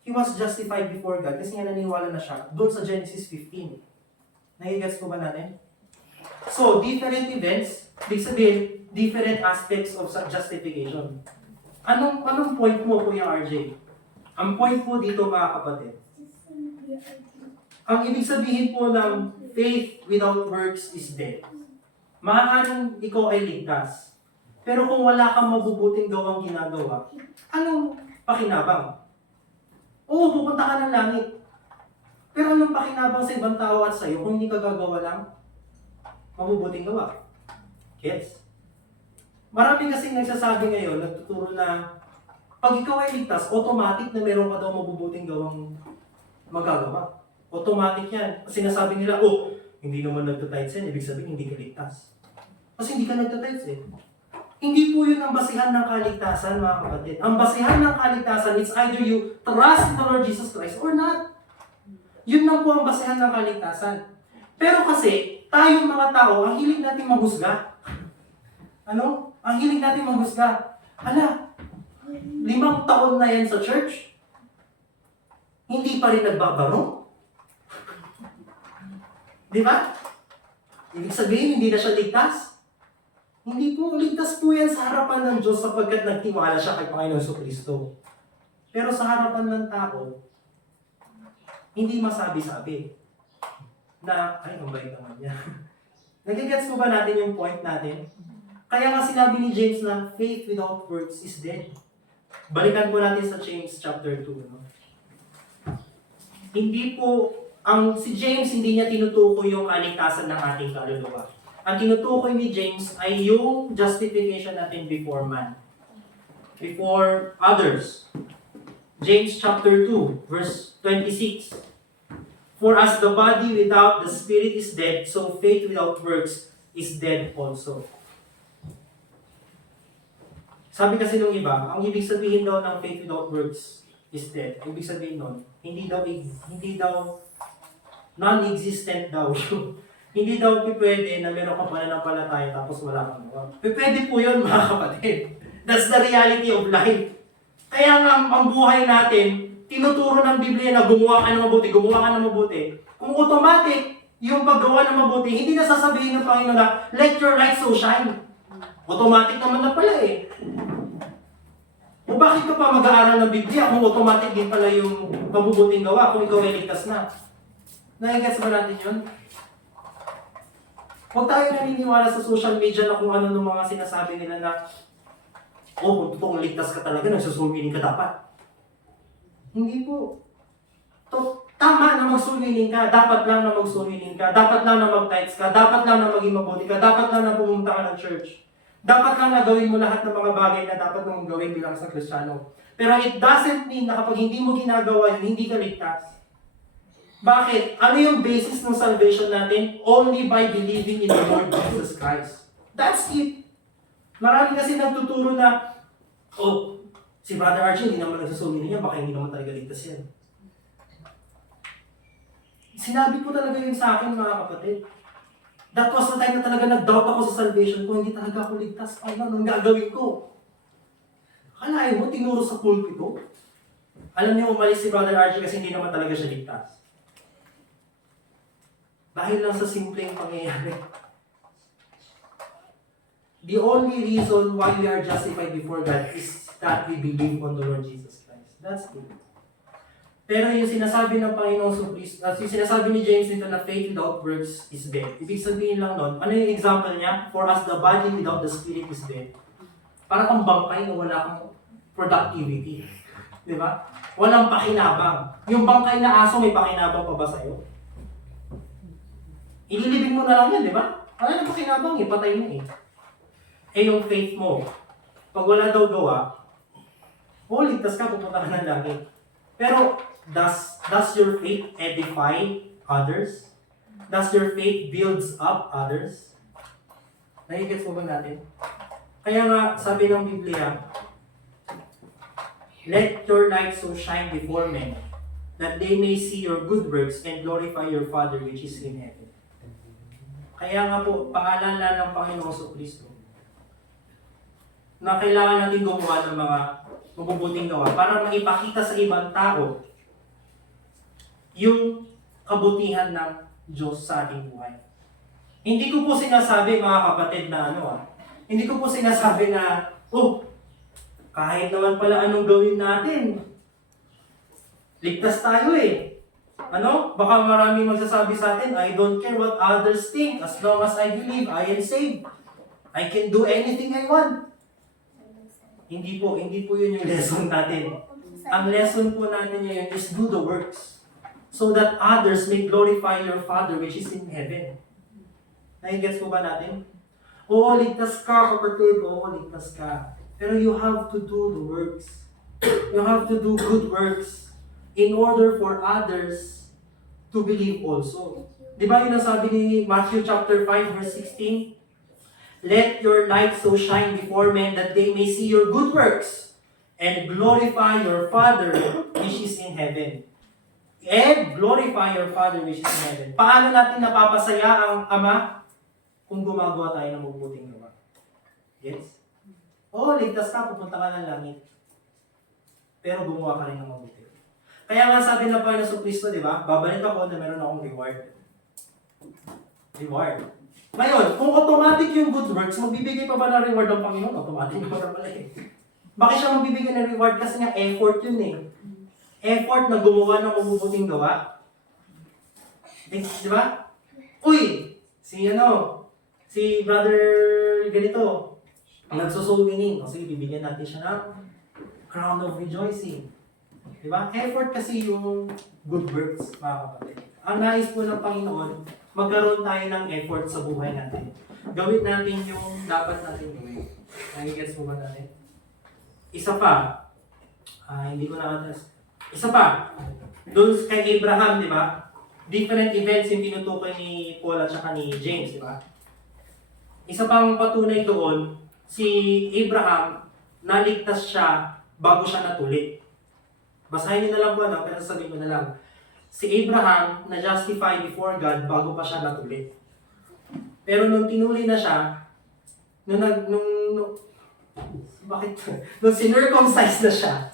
he was justified before God kasi nga naniniwala na siya doon sa Genesis 15. Nagigets po ba natin? So, different events, ibig sabihin, different aspects of justification. Anong point mo, Kuya RJ? Ang point po dito, mga kapatid, ang ibig sabihin po ng faith without works is dead. Maaaring ikaw ay ligtas. Pero kung wala kang mabubuting gawang ginagawa, anong pakinabang? Oo, pupunta ka ng langit. Pero anong pakinabang sa ibang tao at sa'yo kung hindi ka gagawa ng mabubuting gawa? Yes. Marami kasing nagsasabi ngayon, nagtuturo na pag ikaw ay ligtas, automatic na meron ka daw mabubuting gawang magagawa. Automatic yan. Sinasabi nila, hindi naman nagtatides yan, ibig sabihin hindi ka ligtas. Kasi hindi ka nagtatides eh. Hindi po yun ang basihan ng kaligtasan, mga kapatid. Ang basihan ng kaligtasan is either you trust in the Lord Jesus Christ or not. Yun lang po ang basihan ng kaligtasan. Pero kasi, tayong mga tao, ang hilig natin maghusga. Ano? Ang hilig natin maghusga. 5 taon na yan sa church. Hindi pa rin nagbabago. Di ba? Ibig sabihin, hindi na siya ligtas. Hindi po, ligtas po yan sa harapan ng Diyos sapagkat nagtiwala siya kay Panginoon Kristo. Pero sa harapan ng tao, hindi masabi-sabi na, ay, ang bait naman niya. Nagigets mo ba natin yung point natin? Kaya nga sinabi ni James na faith without works is dead. Balikan po natin sa James chapter 2. No? Hindi po, si James hindi niya tinutukoy yung kaligtasan ng ating kaluluwa. Ang tinutukoy ni James ay yung justification natin before man. Before others. James chapter 2, verse 26. For as the body without the spirit is dead, so faith without works is dead also. Sabi kasi nung iba, ang ibig sabihin daw ng faith without works is dead. Ang ibig sabihin nun, hindi daw non-existent daw yung hindi daw pwede na meron kang pananampalataya tapos wala kang gawa. Pwede po yun, mga kapatid. That's the reality of life. Kaya nga ang buhay natin, tinuturo ng Biblia na gumawa ka ng mabuti, gumawa ka ng mabuti. Kung automatic, yung paggawa ng mabuti, hindi na sasabihin ng Panginoon na, let your light so shine. Automatic naman na pala eh. O bakit ka pa mag-aaral ng Biblia kung automatic din pala yung mabubuting gawa kung ikaw ay ligtas na? Nagigets ba natin yun? Huwag tayo naniniwala sa social media na kung ano ng mga sinasabi nila na kung totoong ligtas ka talaga, nagsusulminin ka dapat. Hindi po. Tama na magsulminin ka, dapat lang na magsulminin ka, dapat lang na mag-tithes ka, dapat lang na maging mabuti ka, dapat lang na pumunta ka ng church. Dapat lang na gawin mo lahat ng mga bagay na dapat mong gawin bilang sa Kristiyano. Pero it doesn't mean na kapag hindi mo ginagawa yun, hindi ka ligtas. Bakit? Ano yung basis ng salvation natin? Only by believing in the Lord Jesus Christ. That's it. Marami kasi nagtuturo na, si Brother Archie hindi naman nagsusumili niya, baka hindi naman talaga ligtas yan. Sinabi po talaga yun sa akin, mga kapatid. That was the time na talaga nag-doubt ako sa salvation ko, hindi talaga ako ligtas. Ay, anong gagawin ko? Kalahin mo, tinuro sa pulpito. Alam niyo, umalis si Brother Archie kasi hindi naman talaga siya ligtas. Dahil lang sa simpleng pangyayari. The only reason why we are justified before God is that we believe on the Lord Jesus Christ. That's it. Pero yung sinasabi ng Panginoong Kristo, yung sinasabi ni James nito na faith without works is dead. Ibig sabihin lang nun, ano yung example niya? For us, the body without the spirit is dead. Para kang bangkay na wala kang productivity. Di ba? Walang pakinabang. Yung bangkay na aso, may pakinabang pa ba sa'yo? Ililibing mo na lang yan, di ba? Wala na pakinabang, patay mo eh. Eh yung faith mo, pag wala daw gawa, ligtas ka, pupunta ka ng langit. Pero, does your faith edify others? Does your faith builds up others? Nagigets mo ba natin? Kaya nga, sabi ng Biblia, let your light so shine before men, that they may see your good works and glorify your Father which is in heaven. Kaya nga po, paalala ng Panginoong Kristo na kailangan natin gumawa ng mga mabubuting gawa para maipakita sa ibang tao yung kabutihan ng Diyos sa ating buhay. Hindi ko po sinasabi, mga kapatid, na hindi ko po sinasabi na, kahit naman pala anong gawin natin, ligtas tayo eh. Baka maraming magsasabi sa atin, I don't care what others think, as long as I believe, I am saved. I can do anything I want. Hindi po yun yung lesson natin. Ang lesson po natin ngayon is do the works so that others may glorify your Father which is in heaven. Nai-gets po ba natin? Oo, ligtas ka, kapatid. Oo, ligtas ka. Pero you have to do the works. You have to do good works in order for others to believe also. Di ba yun ang sabi ni Matthew chapter 5 verse 16? Let your light so shine before men that they may see your good works and glorify your Father which is in heaven. And glorify your Father which is in heaven. Paano natin napapasaya ang Ama? Kung gumagawa tayo ng mabubuting gawa. Yes? Oo, ligtas ka, pupunta ka ng langit. Pero gumawa ka rin ng mabuti. Kaya nga sabi ng Panginoon Kristo, di ba? Babalik ako na meron akong reward. Reward. Ngayon, kung automatic yung good works, magbibigay pa ba ng reward ng Panginoon? Automatic pa rin pala eh. Bakit siya magbibigay ng reward? Kasi nga effort yun eh. Effort na gumawa ng mabubuting gawa. Di ba? Uy! Si brother ganito, nagsosoul winning. O sige, bibigyan natin siya ng crown of rejoicing. Di ba? Effort kasi yung good works, mga kapatid. Ang nais po ng Panginoon, magkaroon tayo ng effort sa buhay natin. Gawin natin yung dapat natin gawin. Nagigets mo ba natin? Isa pa, hindi ko na-address. Isa pa, doon kay Abraham, di ba? Different events yung tinutukoy ni Paul at saka ni James, di ba? Isa pang patunay doon, si Abraham, naligtas siya bago siya natuli. Basahin niyo na lang po, pero sabihin ko na lang. Si Abraham, na-justify before God bago pa siya natuli. Pero nung tinuli na siya, nung sinircumcise na siya,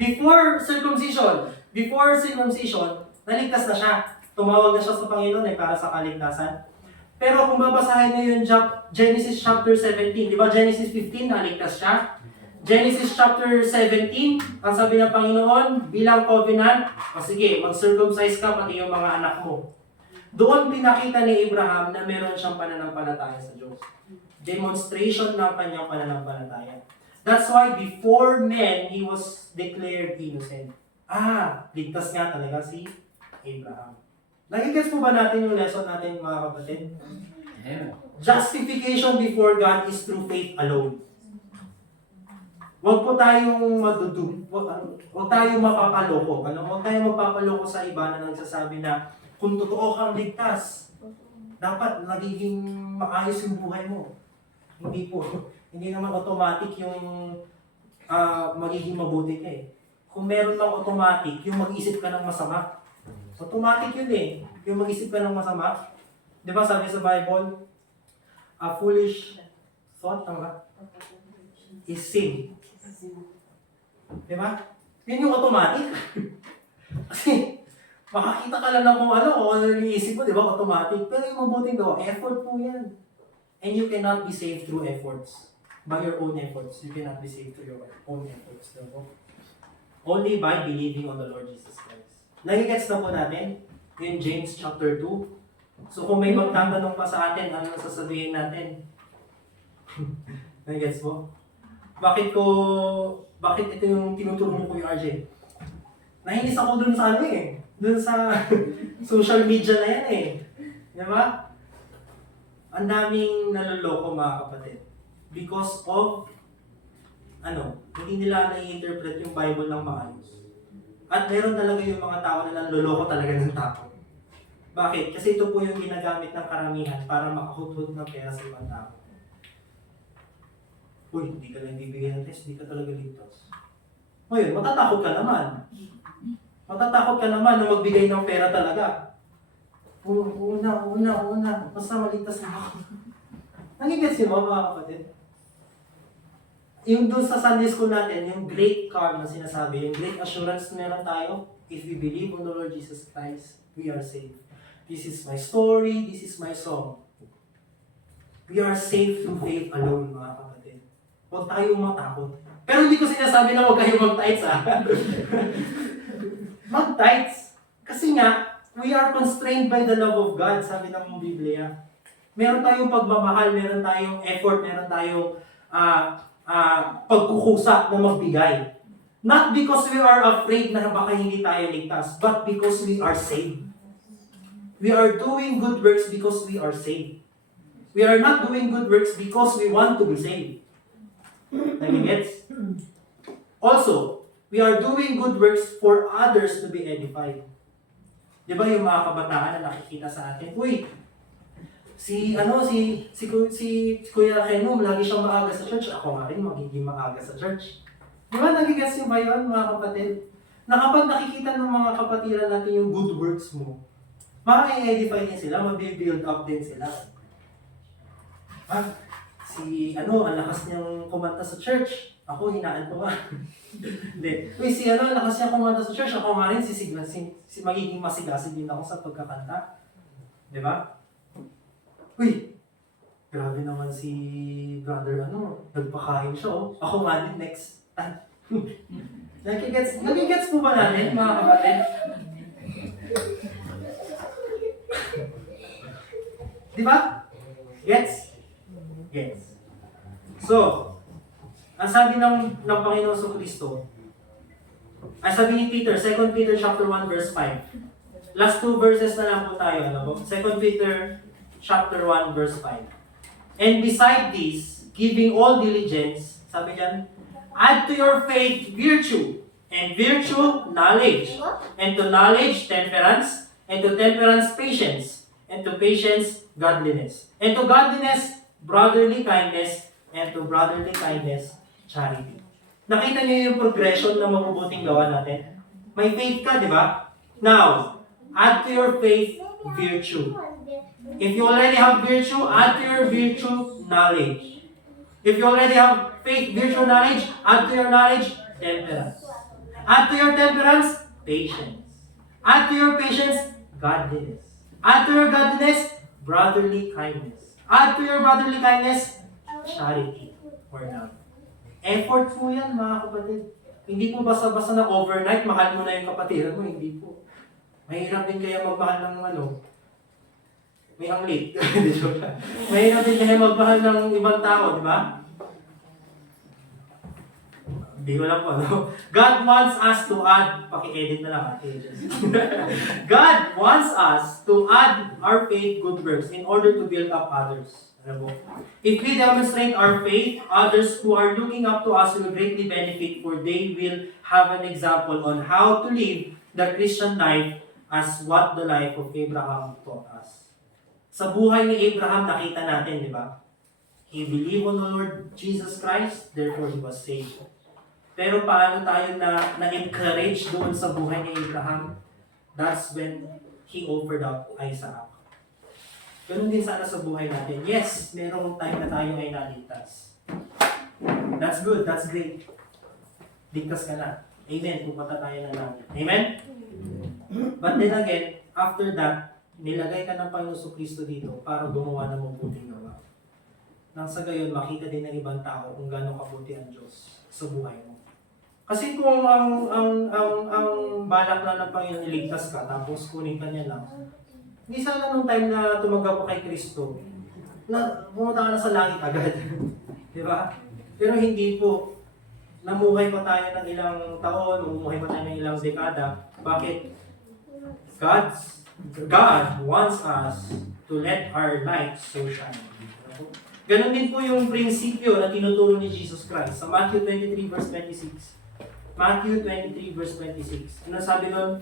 before circumcision, naligtas na siya. Tumawag na siya sa Panginoon para sa kaligtasan. Pero kung babasahin niyo yung Genesis chapter 17, di ba Genesis 15, naligtas siya? Genesis chapter 17, ang sabi ng Panginoon, bilang covenant, sige, mag-circumcise ka pati yung mga anak mo. Doon pinakita ni Abraham na meron siyang pananampalataya sa Diyos. Demonstration ng kanyang pananampalataya. That's why before men, he was declared innocent. Ligtas nga talaga si Abraham. Nagigets po ba natin yung lesson natin, mga kapatid? Yeah. Justification before God is through faith alone. Huwag po tayong huwag tayong mapapaloko. Huwag tayong magpapaloko sa iba na nagsasabi na kung totoo kang ligtas, dapat nagiging maayos yung buhay mo. Hindi po. Hindi naman automatic yung magiging mabuti ka eh. Kung meron lang automatic, yung mag-isip ka ng masama. Automatic yun eh. Yung mag-isip ka ng masama. Di ba sabi sa Bible, a foolish thought, is sin. Di ba? Yun yung automatic. Kasi, makakita ka lang ng kung ano yung iniisip mo, di ba? Automatic. Pero yung mabuting gawa, effort po yan. And you cannot be saved through efforts. By your own efforts. You cannot be saved through your own efforts. Diba? Only by believing on the Lord Jesus Christ. Nagigets na po natin in James chapter 2. So kung may magtatanong pa sa atin, ano sasabihin natin? Nagigets mo? Bakit ito yung tinuturo mo ko yung RJ? Nahinis ako dun sa dun sa social media na yan eh. Di ba? Ang daming naloloko, mga kapatid. Because of hindi nila na-interpret yung Bible ng maayos. At meron talaga yung mga tao na nanloloko talaga ng tao. Bakit? Kasi ito po yung ginagamit ng karamihan para makahuthot ng pera sa ibang tao. Uy, hindi ka lang bibigyan ng test, hindi ka talaga ligtas. Ngayon, matatakot ka naman. Matatakot ka naman na magbigay ng pera talaga. Una. Basta maligtas na ako. Nangigets yun mga kapatid? Yung doon sa Sunday school natin, yung great calm na sinasabi, yung great assurance na meron tayo, if we believe on the Lord Jesus Christ, we are saved. This is my story, this is my song. We are saved through faith alone, mga kapatid. Huwag tayong matakot. Pero hindi ko sinasabi na huwag kayong mag-tights, Mag-tights. Kasi nga, we are constrained by the love of God, sabi ng Biblia. Meron tayong pagmamahal, meron tayong effort, meron tayong pagkukusa na magbigay. Not because we are afraid na baka hindi tayo ligtas, but because we are saved. We are doing good works because we are saved. We are not doing good works because we want to be saved. Nagigets? Also, we are doing good works for others to be edified. Di ba yung mga kabataan na nakikita sa atin, uy, si Kuya Kenom, lagi siyang maaga sa church. Ako nga rin, magiging maaga sa church. Di ba, nagigets niyo ba yun, mga kapatid? Na kapag nakikita ng mga kapatiran natin yung good works mo, maka-edify din sila, mabibuild up din sila. Ah, ang lakas niyang kumanta sa church. Ako, hinaan ko nga. Hindi. Uy, ang lakas niyang kumanta sa church. Ako nga rin, magiging masigasig din ako sa pagkakanta. Di ba? Uy, grabe naman si brother, nagpakain siya, oh. Ako nga din, next. Nagigets po ba natin, mga kapatid? Di ba? Gets? Gets. So, ang sabi ng Panginoon sa Kristo, ay sabi ni Peter, 2 Peter chapter 1 verse 5. Last two verses na lang po tayo. 2 Peter chapter 1 verse 5. And beside this, giving all diligence, sabi diyan, add to your faith virtue, and virtue knowledge, and to knowledge temperance, and to temperance patience, and to patience godliness, and to godliness brotherly kindness, and to brotherly kindness charity. Nakita niyo yung progression ng mabubuting gawa natin? May faith ka, di ba? Now, add to your faith virtue. If you already have virtue, add to your virtue knowledge. If you already have faith, virtue, knowledge, add to your knowledge temperance. Add to your temperance patience. Add to your patience godliness. Add to your godliness brotherly kindness. Add to your brotherly kindness charity or love. Effort po yan, mga kapatid. Hindi po basta-basta na overnight, mahal mo na yung kapatiran mo. Hindi po. Mahirap din kaya magmahal ng may anglit. Mahirap din kaya magmahal ng ibang tao, di ba? Hindi ko lang po, no? God wants us to add, paki-edit na lang, God wants us to add our faith good works in order to build up others. If we demonstrate our faith, others who are looking up to us will greatly benefit, for they will have an example on how to live the Christian life as what the life of Abraham taught us. Sa buhay ni Abraham, nakita natin, di ba? He believed on the Lord Jesus Christ, therefore he was saved. Pero paano tayo na-encourage doon sa buhay ni Abraham? That's when he offered up Isaac. Ganun din sana sa buhay natin. Yes, merong time na tayo ay naligtas. That's good, that's great. Ligtas ka na. Amen, pupunta tayo na namin. Amen? But then again, after that, nilagay ka ng Panginoon Kristo dito para gumawa ng mabuting gawa. Nang sa gayon, makita din ng ibang tao kung gaano kabuti ang Diyos sa buhay mo. Kasi kung ang balak na ng Panginoon iligtas ka, tapos kunin ka niya lang, hindi sana nung time na tumanggap ka kay Kristo, na pumunta ka na sa langit agad. Di ba? Pero hindi po. Namuhay pa tayo ng ilang taon, namuhay pa tayo ng ilang dekada. Bakit? God wants us to let our light so shine. Ganon din po yung prinsipyo na tinuturo ni Jesus Christ sa Matthew 23 verse 26. Matthew 23 verse 26. Ano sabi doon?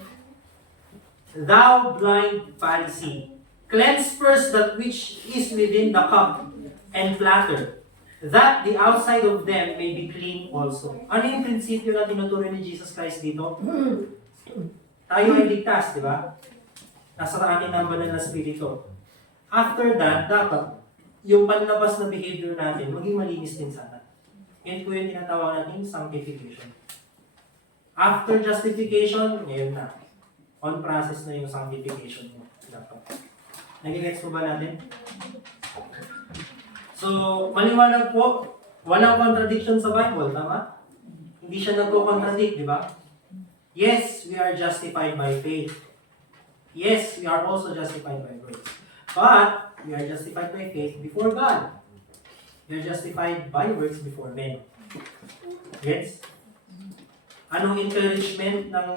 Thou blind Pharisee, cleanse first that which is within the cup and platter, that the outside of them may be clean also. Ano yung prinsipyo na tinuturo ni Jesus Christ dito? Tayo ay ligtas, di ba? Nasa atin ang banal na spirito. After that, dapat yung panlabas na behavior natin, maging malinis din sana. Yan po yung tinatawag natin sanctification. After justification, ngayon na. On process na yung sanctification mo. Dapat. Nagigets po ba natin? So, maliwanag po, walang contradiction sa Bible, tama? Hindi siya nagko-contradict, di ba? Yes, we are justified by faith. Yes, we are also justified by grace. But, we are justified by faith before God. We are justified by works before men. Yes? Anong encouragement ng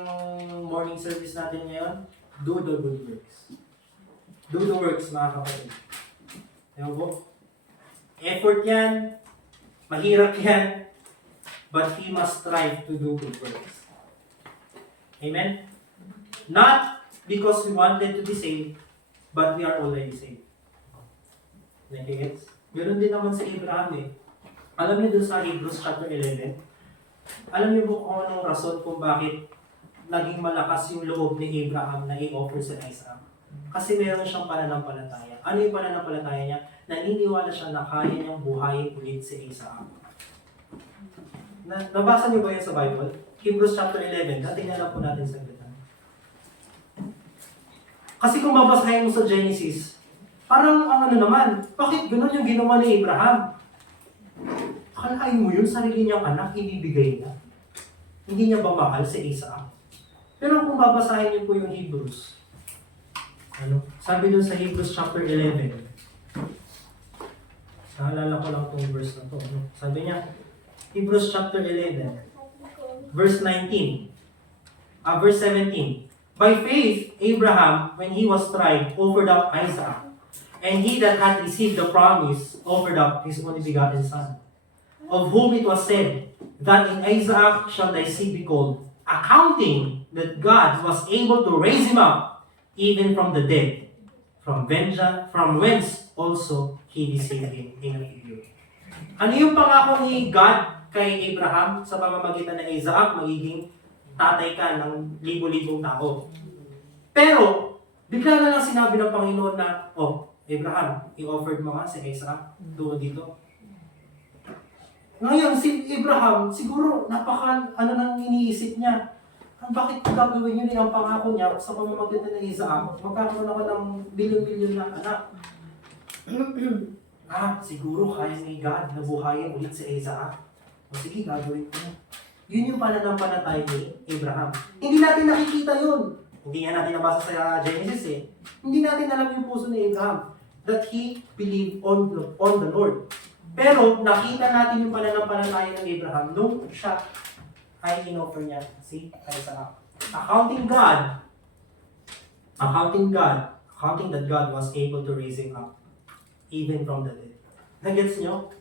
morning service natin ngayon? Do the good works. Do the works, mga kapatid. Ewan po? Effort yan, mahirap yan, but we must strive to do good works. Amen? Not because we wanted to be saved, but we are already saved. Nakikits? Ganoon din naman si Abraham eh. Alam niyo dun sa Hebrews chapter 11, alam niyo po kung anong rason kung bakit naging malakas yung loob ni Abraham na i-offer si Isaac. Kasi meron siyang pananampalataya. Ano yung pananampalataya niya? Naniniwala siya na kaya niyang buhayin ulit si Isaac. Nabasa niyo ba yun sa Bible? Hebrews chapter 11, natingnan lang po natin sa gitna. Kasi kung babasahin mo sa Genesis, parang ang ano naman, bakit gano'n yung ginawa ni Abraham? Akalain mo yun, sarili niyang anak, ibibigay niya. Hindi niya ba mahal si Isaac? Pero kung babasahin niyo po yung Hebrews, sabi dun sa Hebrews chapter 11, naalala ko lang itong verse na to. Sabi niya, Hebrews chapter 11, verse 19, verse 17, by faith, Abraham, when he was tried, offered up Isaac. And he that had received the promise offered up his only begotten son, of whom it was said, that in Isaac shall thy seed be called, accounting that God was able to raise him up, even from the dead, from whence also he received him in a figure. Ano yung pangako ni God kay Abraham sa pamamagitan ng Isaac, magiging tatay ka ng libo-libong tao. Pero, bigla na lang sinabi ng Panginoon na, Abraham, i-offered mo nga si Isaac doon dito. Ngayon, si Abraham, siguro, nang iniisip niya. Bakit gagawin yun ang pangako niya sa pamamagitan ng Isaac? Magkakaroon ako ng bilyon-bilyon ng anak. Siguro kaya ni God na buhayin ulit si Isaac. Sige, gagawin ko na. Yun yung pananampalataya ni Abraham. Hindi natin nakikita yun. Hindi nga natin nabasa sa Genesis eh. Hindi natin alam yung puso ni Abraham that he believed on the Lord. Pero nakita natin yung pananampalataya ng Abraham nung siya ay in-offer niya si Isaac. Accounting that God was able to raise him up even from the dead. Nagets nyo?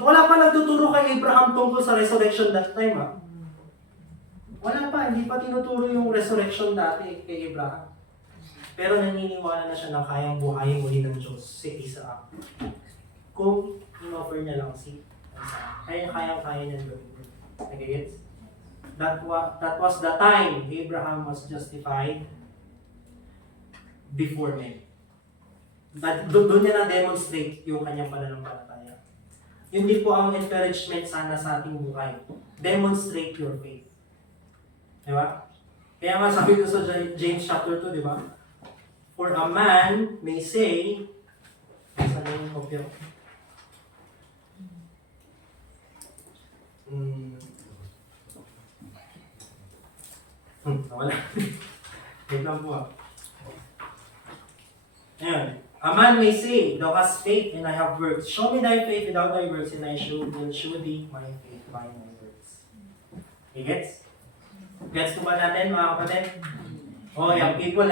Wala pa nagtuturo kay Abraham tungkol sa resurrection that time. Wala pa, hindi pa tinuturo yung resurrection dati kay Abraham. Pero naniniwala na siya na kayang buhayin muli ng Diyos si Isaac. Kung in-offer niya lang si Isaac. Kaya niya gawin. Nagets? That was the time Abraham was justified before men. Doon niya na-demonstrate yung kanyang pananampalataya. Yun din po ang encouragement sana sa ating buhay. Demonstrate your faith. Diba? Kaya nga sabi ko sa James chapter 2, diba? For a man may say, saan na yung kopya ko? Wala. Wait lang po. Ayan. A man may say, thou hast faith and I have works. Show me thy faith without thy works and I will show thee my faith by my works. Okay, gets? Gets ko ba natin mga kapatid? Young people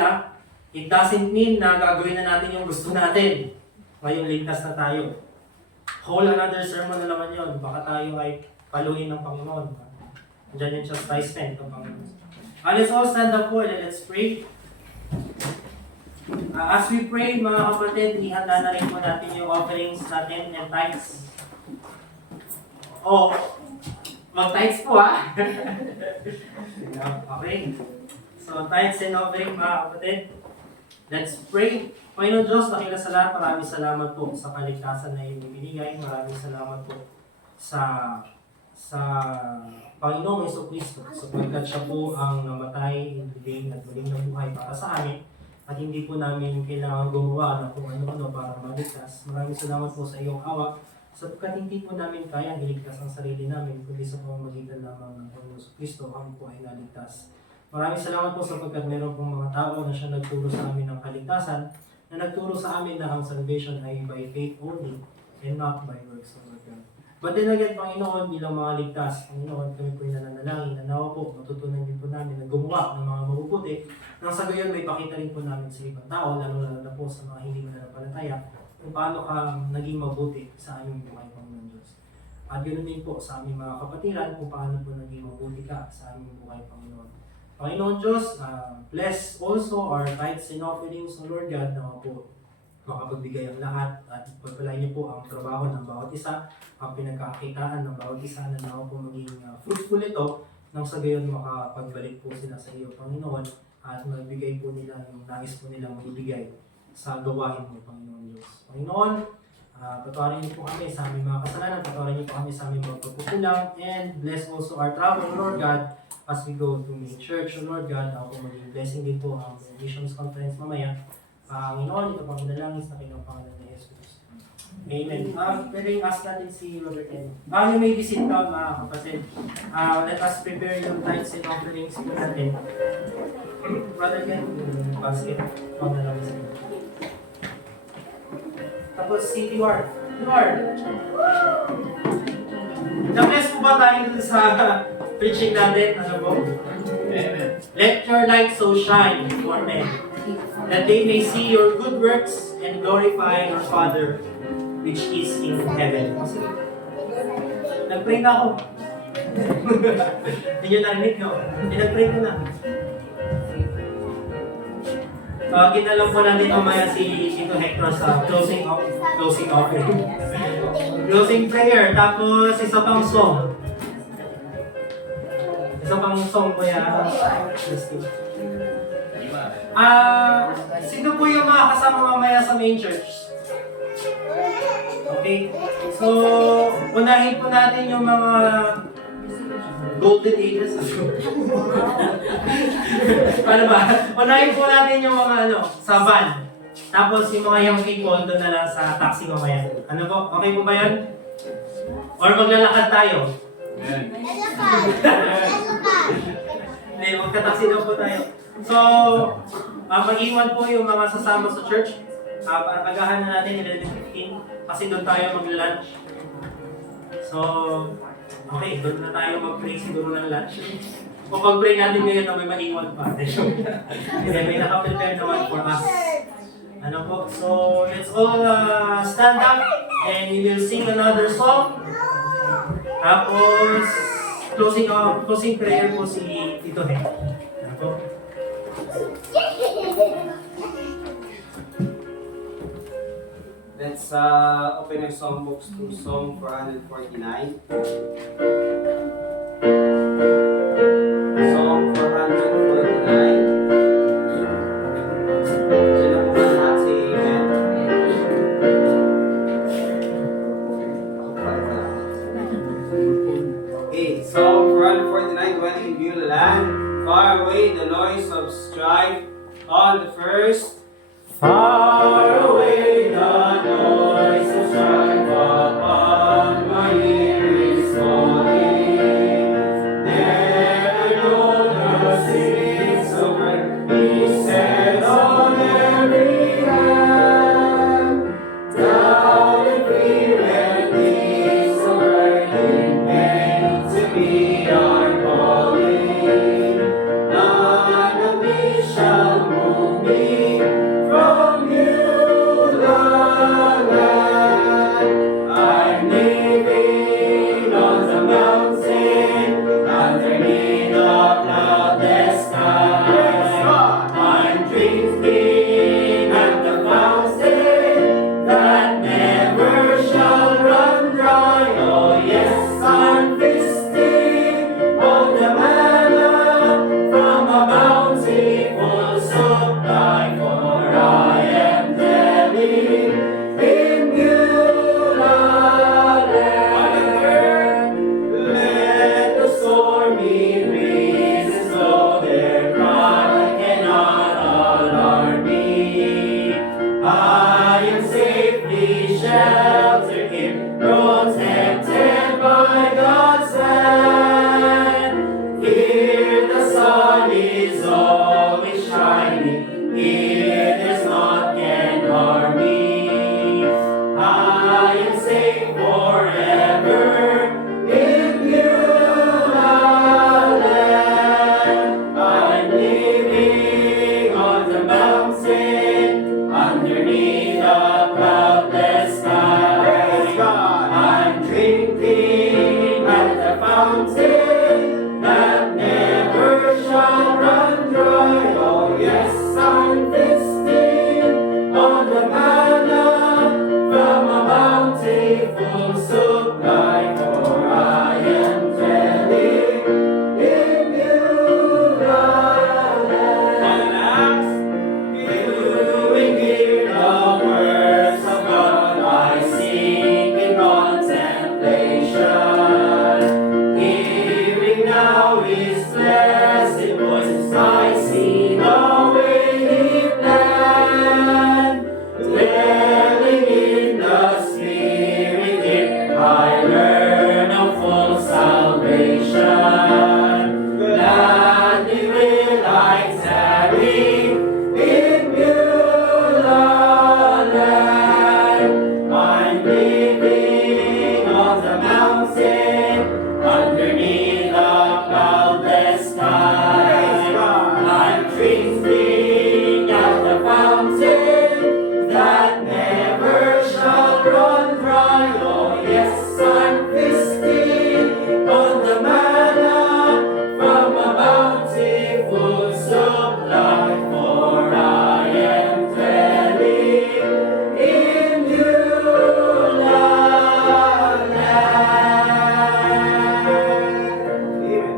it doesn't mean na gagawin na natin yung gusto natin. Ngayong ligtas na tayo. Whole another sermon na naman yun. Baka tayo ay paluin ng Panginoon. Diyan yung chastisement ng Panginoon. Let's all stand up po and let's pray. As we pray, mga kapatid, ihanda na rin po natin yung offerings natin and tithes. Mag-tithes po Okay. So, tithes and offering, mga kapatid. Let's pray. Panginoon Diyos, nakila sa lahat, maraming salamat po sa kaligtasan na iyong ibinigay. Maraming salamat po sa Panginoong Jesucristo, sapagkat siya po ang namatay, hiling at muling nabuhay para sa amin, at hindi po namin kailangan gumawa ng kung ano-ano para maligtas. Maraming salamat po sa iyong awa, sapagkat hindi po namin kayang iligtas ang sarili namin, kundi sa pamamagitan lamang ng Panginoong Jesucristo, kami po ay naligtas. Maraming salamat po sapagkat meron pong mga tao na siya nagturo sa amin ng kaligtasan, na nagturo sa amin na ang salvation ay by faith only, and not by works of God. But then again, Panginoon, bilang mga ligtas, Panginoon, kami po yung nananalangin na nawa po, matutunan din po namin na gumawa ng mga mabubuti, nang sa gayon may pakita rin po namin sa ibang tao, lalo na po sa mga hindi mananampalataya, kung paano ka naging mabuti sa aming buhay, Panginoon Diyos. At ganoon din po sa aming mga kapatiran, kung paano po naging mabuti ka sa aming buhay, Panginoon. Panginoon Diyos, bless also our tithes and offerings, O Lord God, nawa po makapagbigay ang lahat at pagpalain niyo po ang trabaho ng bawat isa, ang pinagkakakitaan ng bawat isa na nawa po maging fruitful ito nang sa gayon makapagbalik po sila sa iyo, Panginoon, at magbigay po nila yung nais po nilang maibigay sa gawain mo, Panginoon Diyos. Panginoon, patawarin niyo po kami sa aming mga kasalanan, patawarin niyo po kami sa aming mga pagkukulang, and bless also our travel, Lord God, as we go to the church, Lord God, ako po maging blessing din po ang missions conference mamaya. Panginoon, ito pang dalangin sa pangalan ni Jesus. Amen. Pero yung ask natin si Brother Ken. You may be sit down, mga kapatid. Let us prepare yung tithes and offerings po natin. Brother Ken, yung basket. Pang dalangin sa inyo. Tapos si Lord. Lord! Na-bless po ba tayo dun sa preaching natin? Ano po? Amen. Let your light so shine before men, that they may see your good works and glorify your Father which is in heaven. Nag-pray na ako. Hindi nyo narinig, no? Nag-pray ko na. Ginalang po natin mamaya si Tito Hector sa closing offering. Closing prayer, tapos isa pang song. Isa pang song po yan. Sino po yung mga kasama mamaya sa main church? Okay? So, unahin po natin yung mga golden ages. Paano ba? Unahin po natin yung mga sa van. Tapos yung mga young people doon na lang sa taxi mamaya. Ano po? Okay po ba yan? Or maglalakad tayo? Hindi, magka-taxi daw po tayo. So, mag-iwan po yung mga sasama sa church. Pagahan na natin 11:15 kasi doon tayo mag-lunch. So, okay, doon na tayo mag-pray siguro ng lunch. O pag-pray natin ngayon na may maiwan pa. Kasi may naka-prepare naman for us. Ano po? So, let's all stand up and we will sing another song. Tapos, closing prayer po si Tito Hen. Ano po? Let's open our songbooks to Psalm 449. Psalm 449. Sino po ba lahat si Amen? Okay, Psalm 449, dwelling in Beulah land, far away the noise of strife on the first. Far away the noise of strife upon my ear is falling. There I know the sins of earth he set on every hand. Doubt and fear and things of earth in vain to me are calling. None of me shall move me from you, the land. As I see the way He planned, dwelling in the Spirit, here I learn of full salvation. Gladly will I tarry in Beulah land. I'm living on the mountain underneath the cloudless sky. I'm drinking at the fountain that never shall run dry. Oh yes, I'm feasting on the manna from a bountiful supply, for I am dwelling in Beulah land. Amen.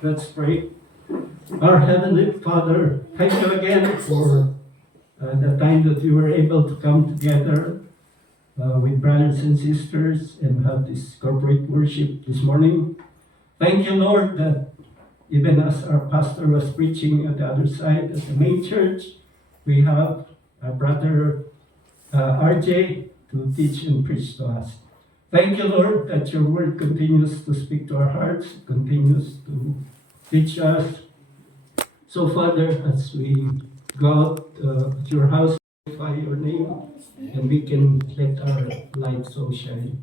Let's pray. Our Heavenly Father, thank you again for the time that you were able to come together with brothers and sisters and have this corporate worship this morning. Thank you, Lord, that even as our pastor was preaching at the other side at the main church, we have our brother RJ to teach and preach to us. Thank you, Lord, that your word continues to speak to our hearts, continues to teach us. So, Father, as we go out at your house, glorify your name, and we can let our light so shine.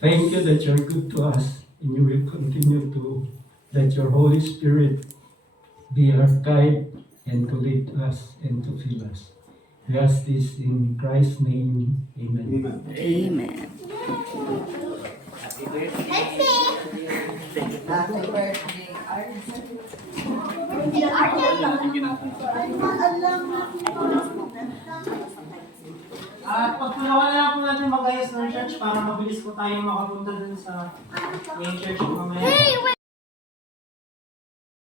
Thank you that you're good to us, and you will continue to let your Holy Spirit be our guide and to lead us and to fill us. We ask this in Christ's name. Amen. Amen. At pagtulungan na lang po natin mag-ayos ng church para mabilis po tayo makapunta dun sa main church mamaya.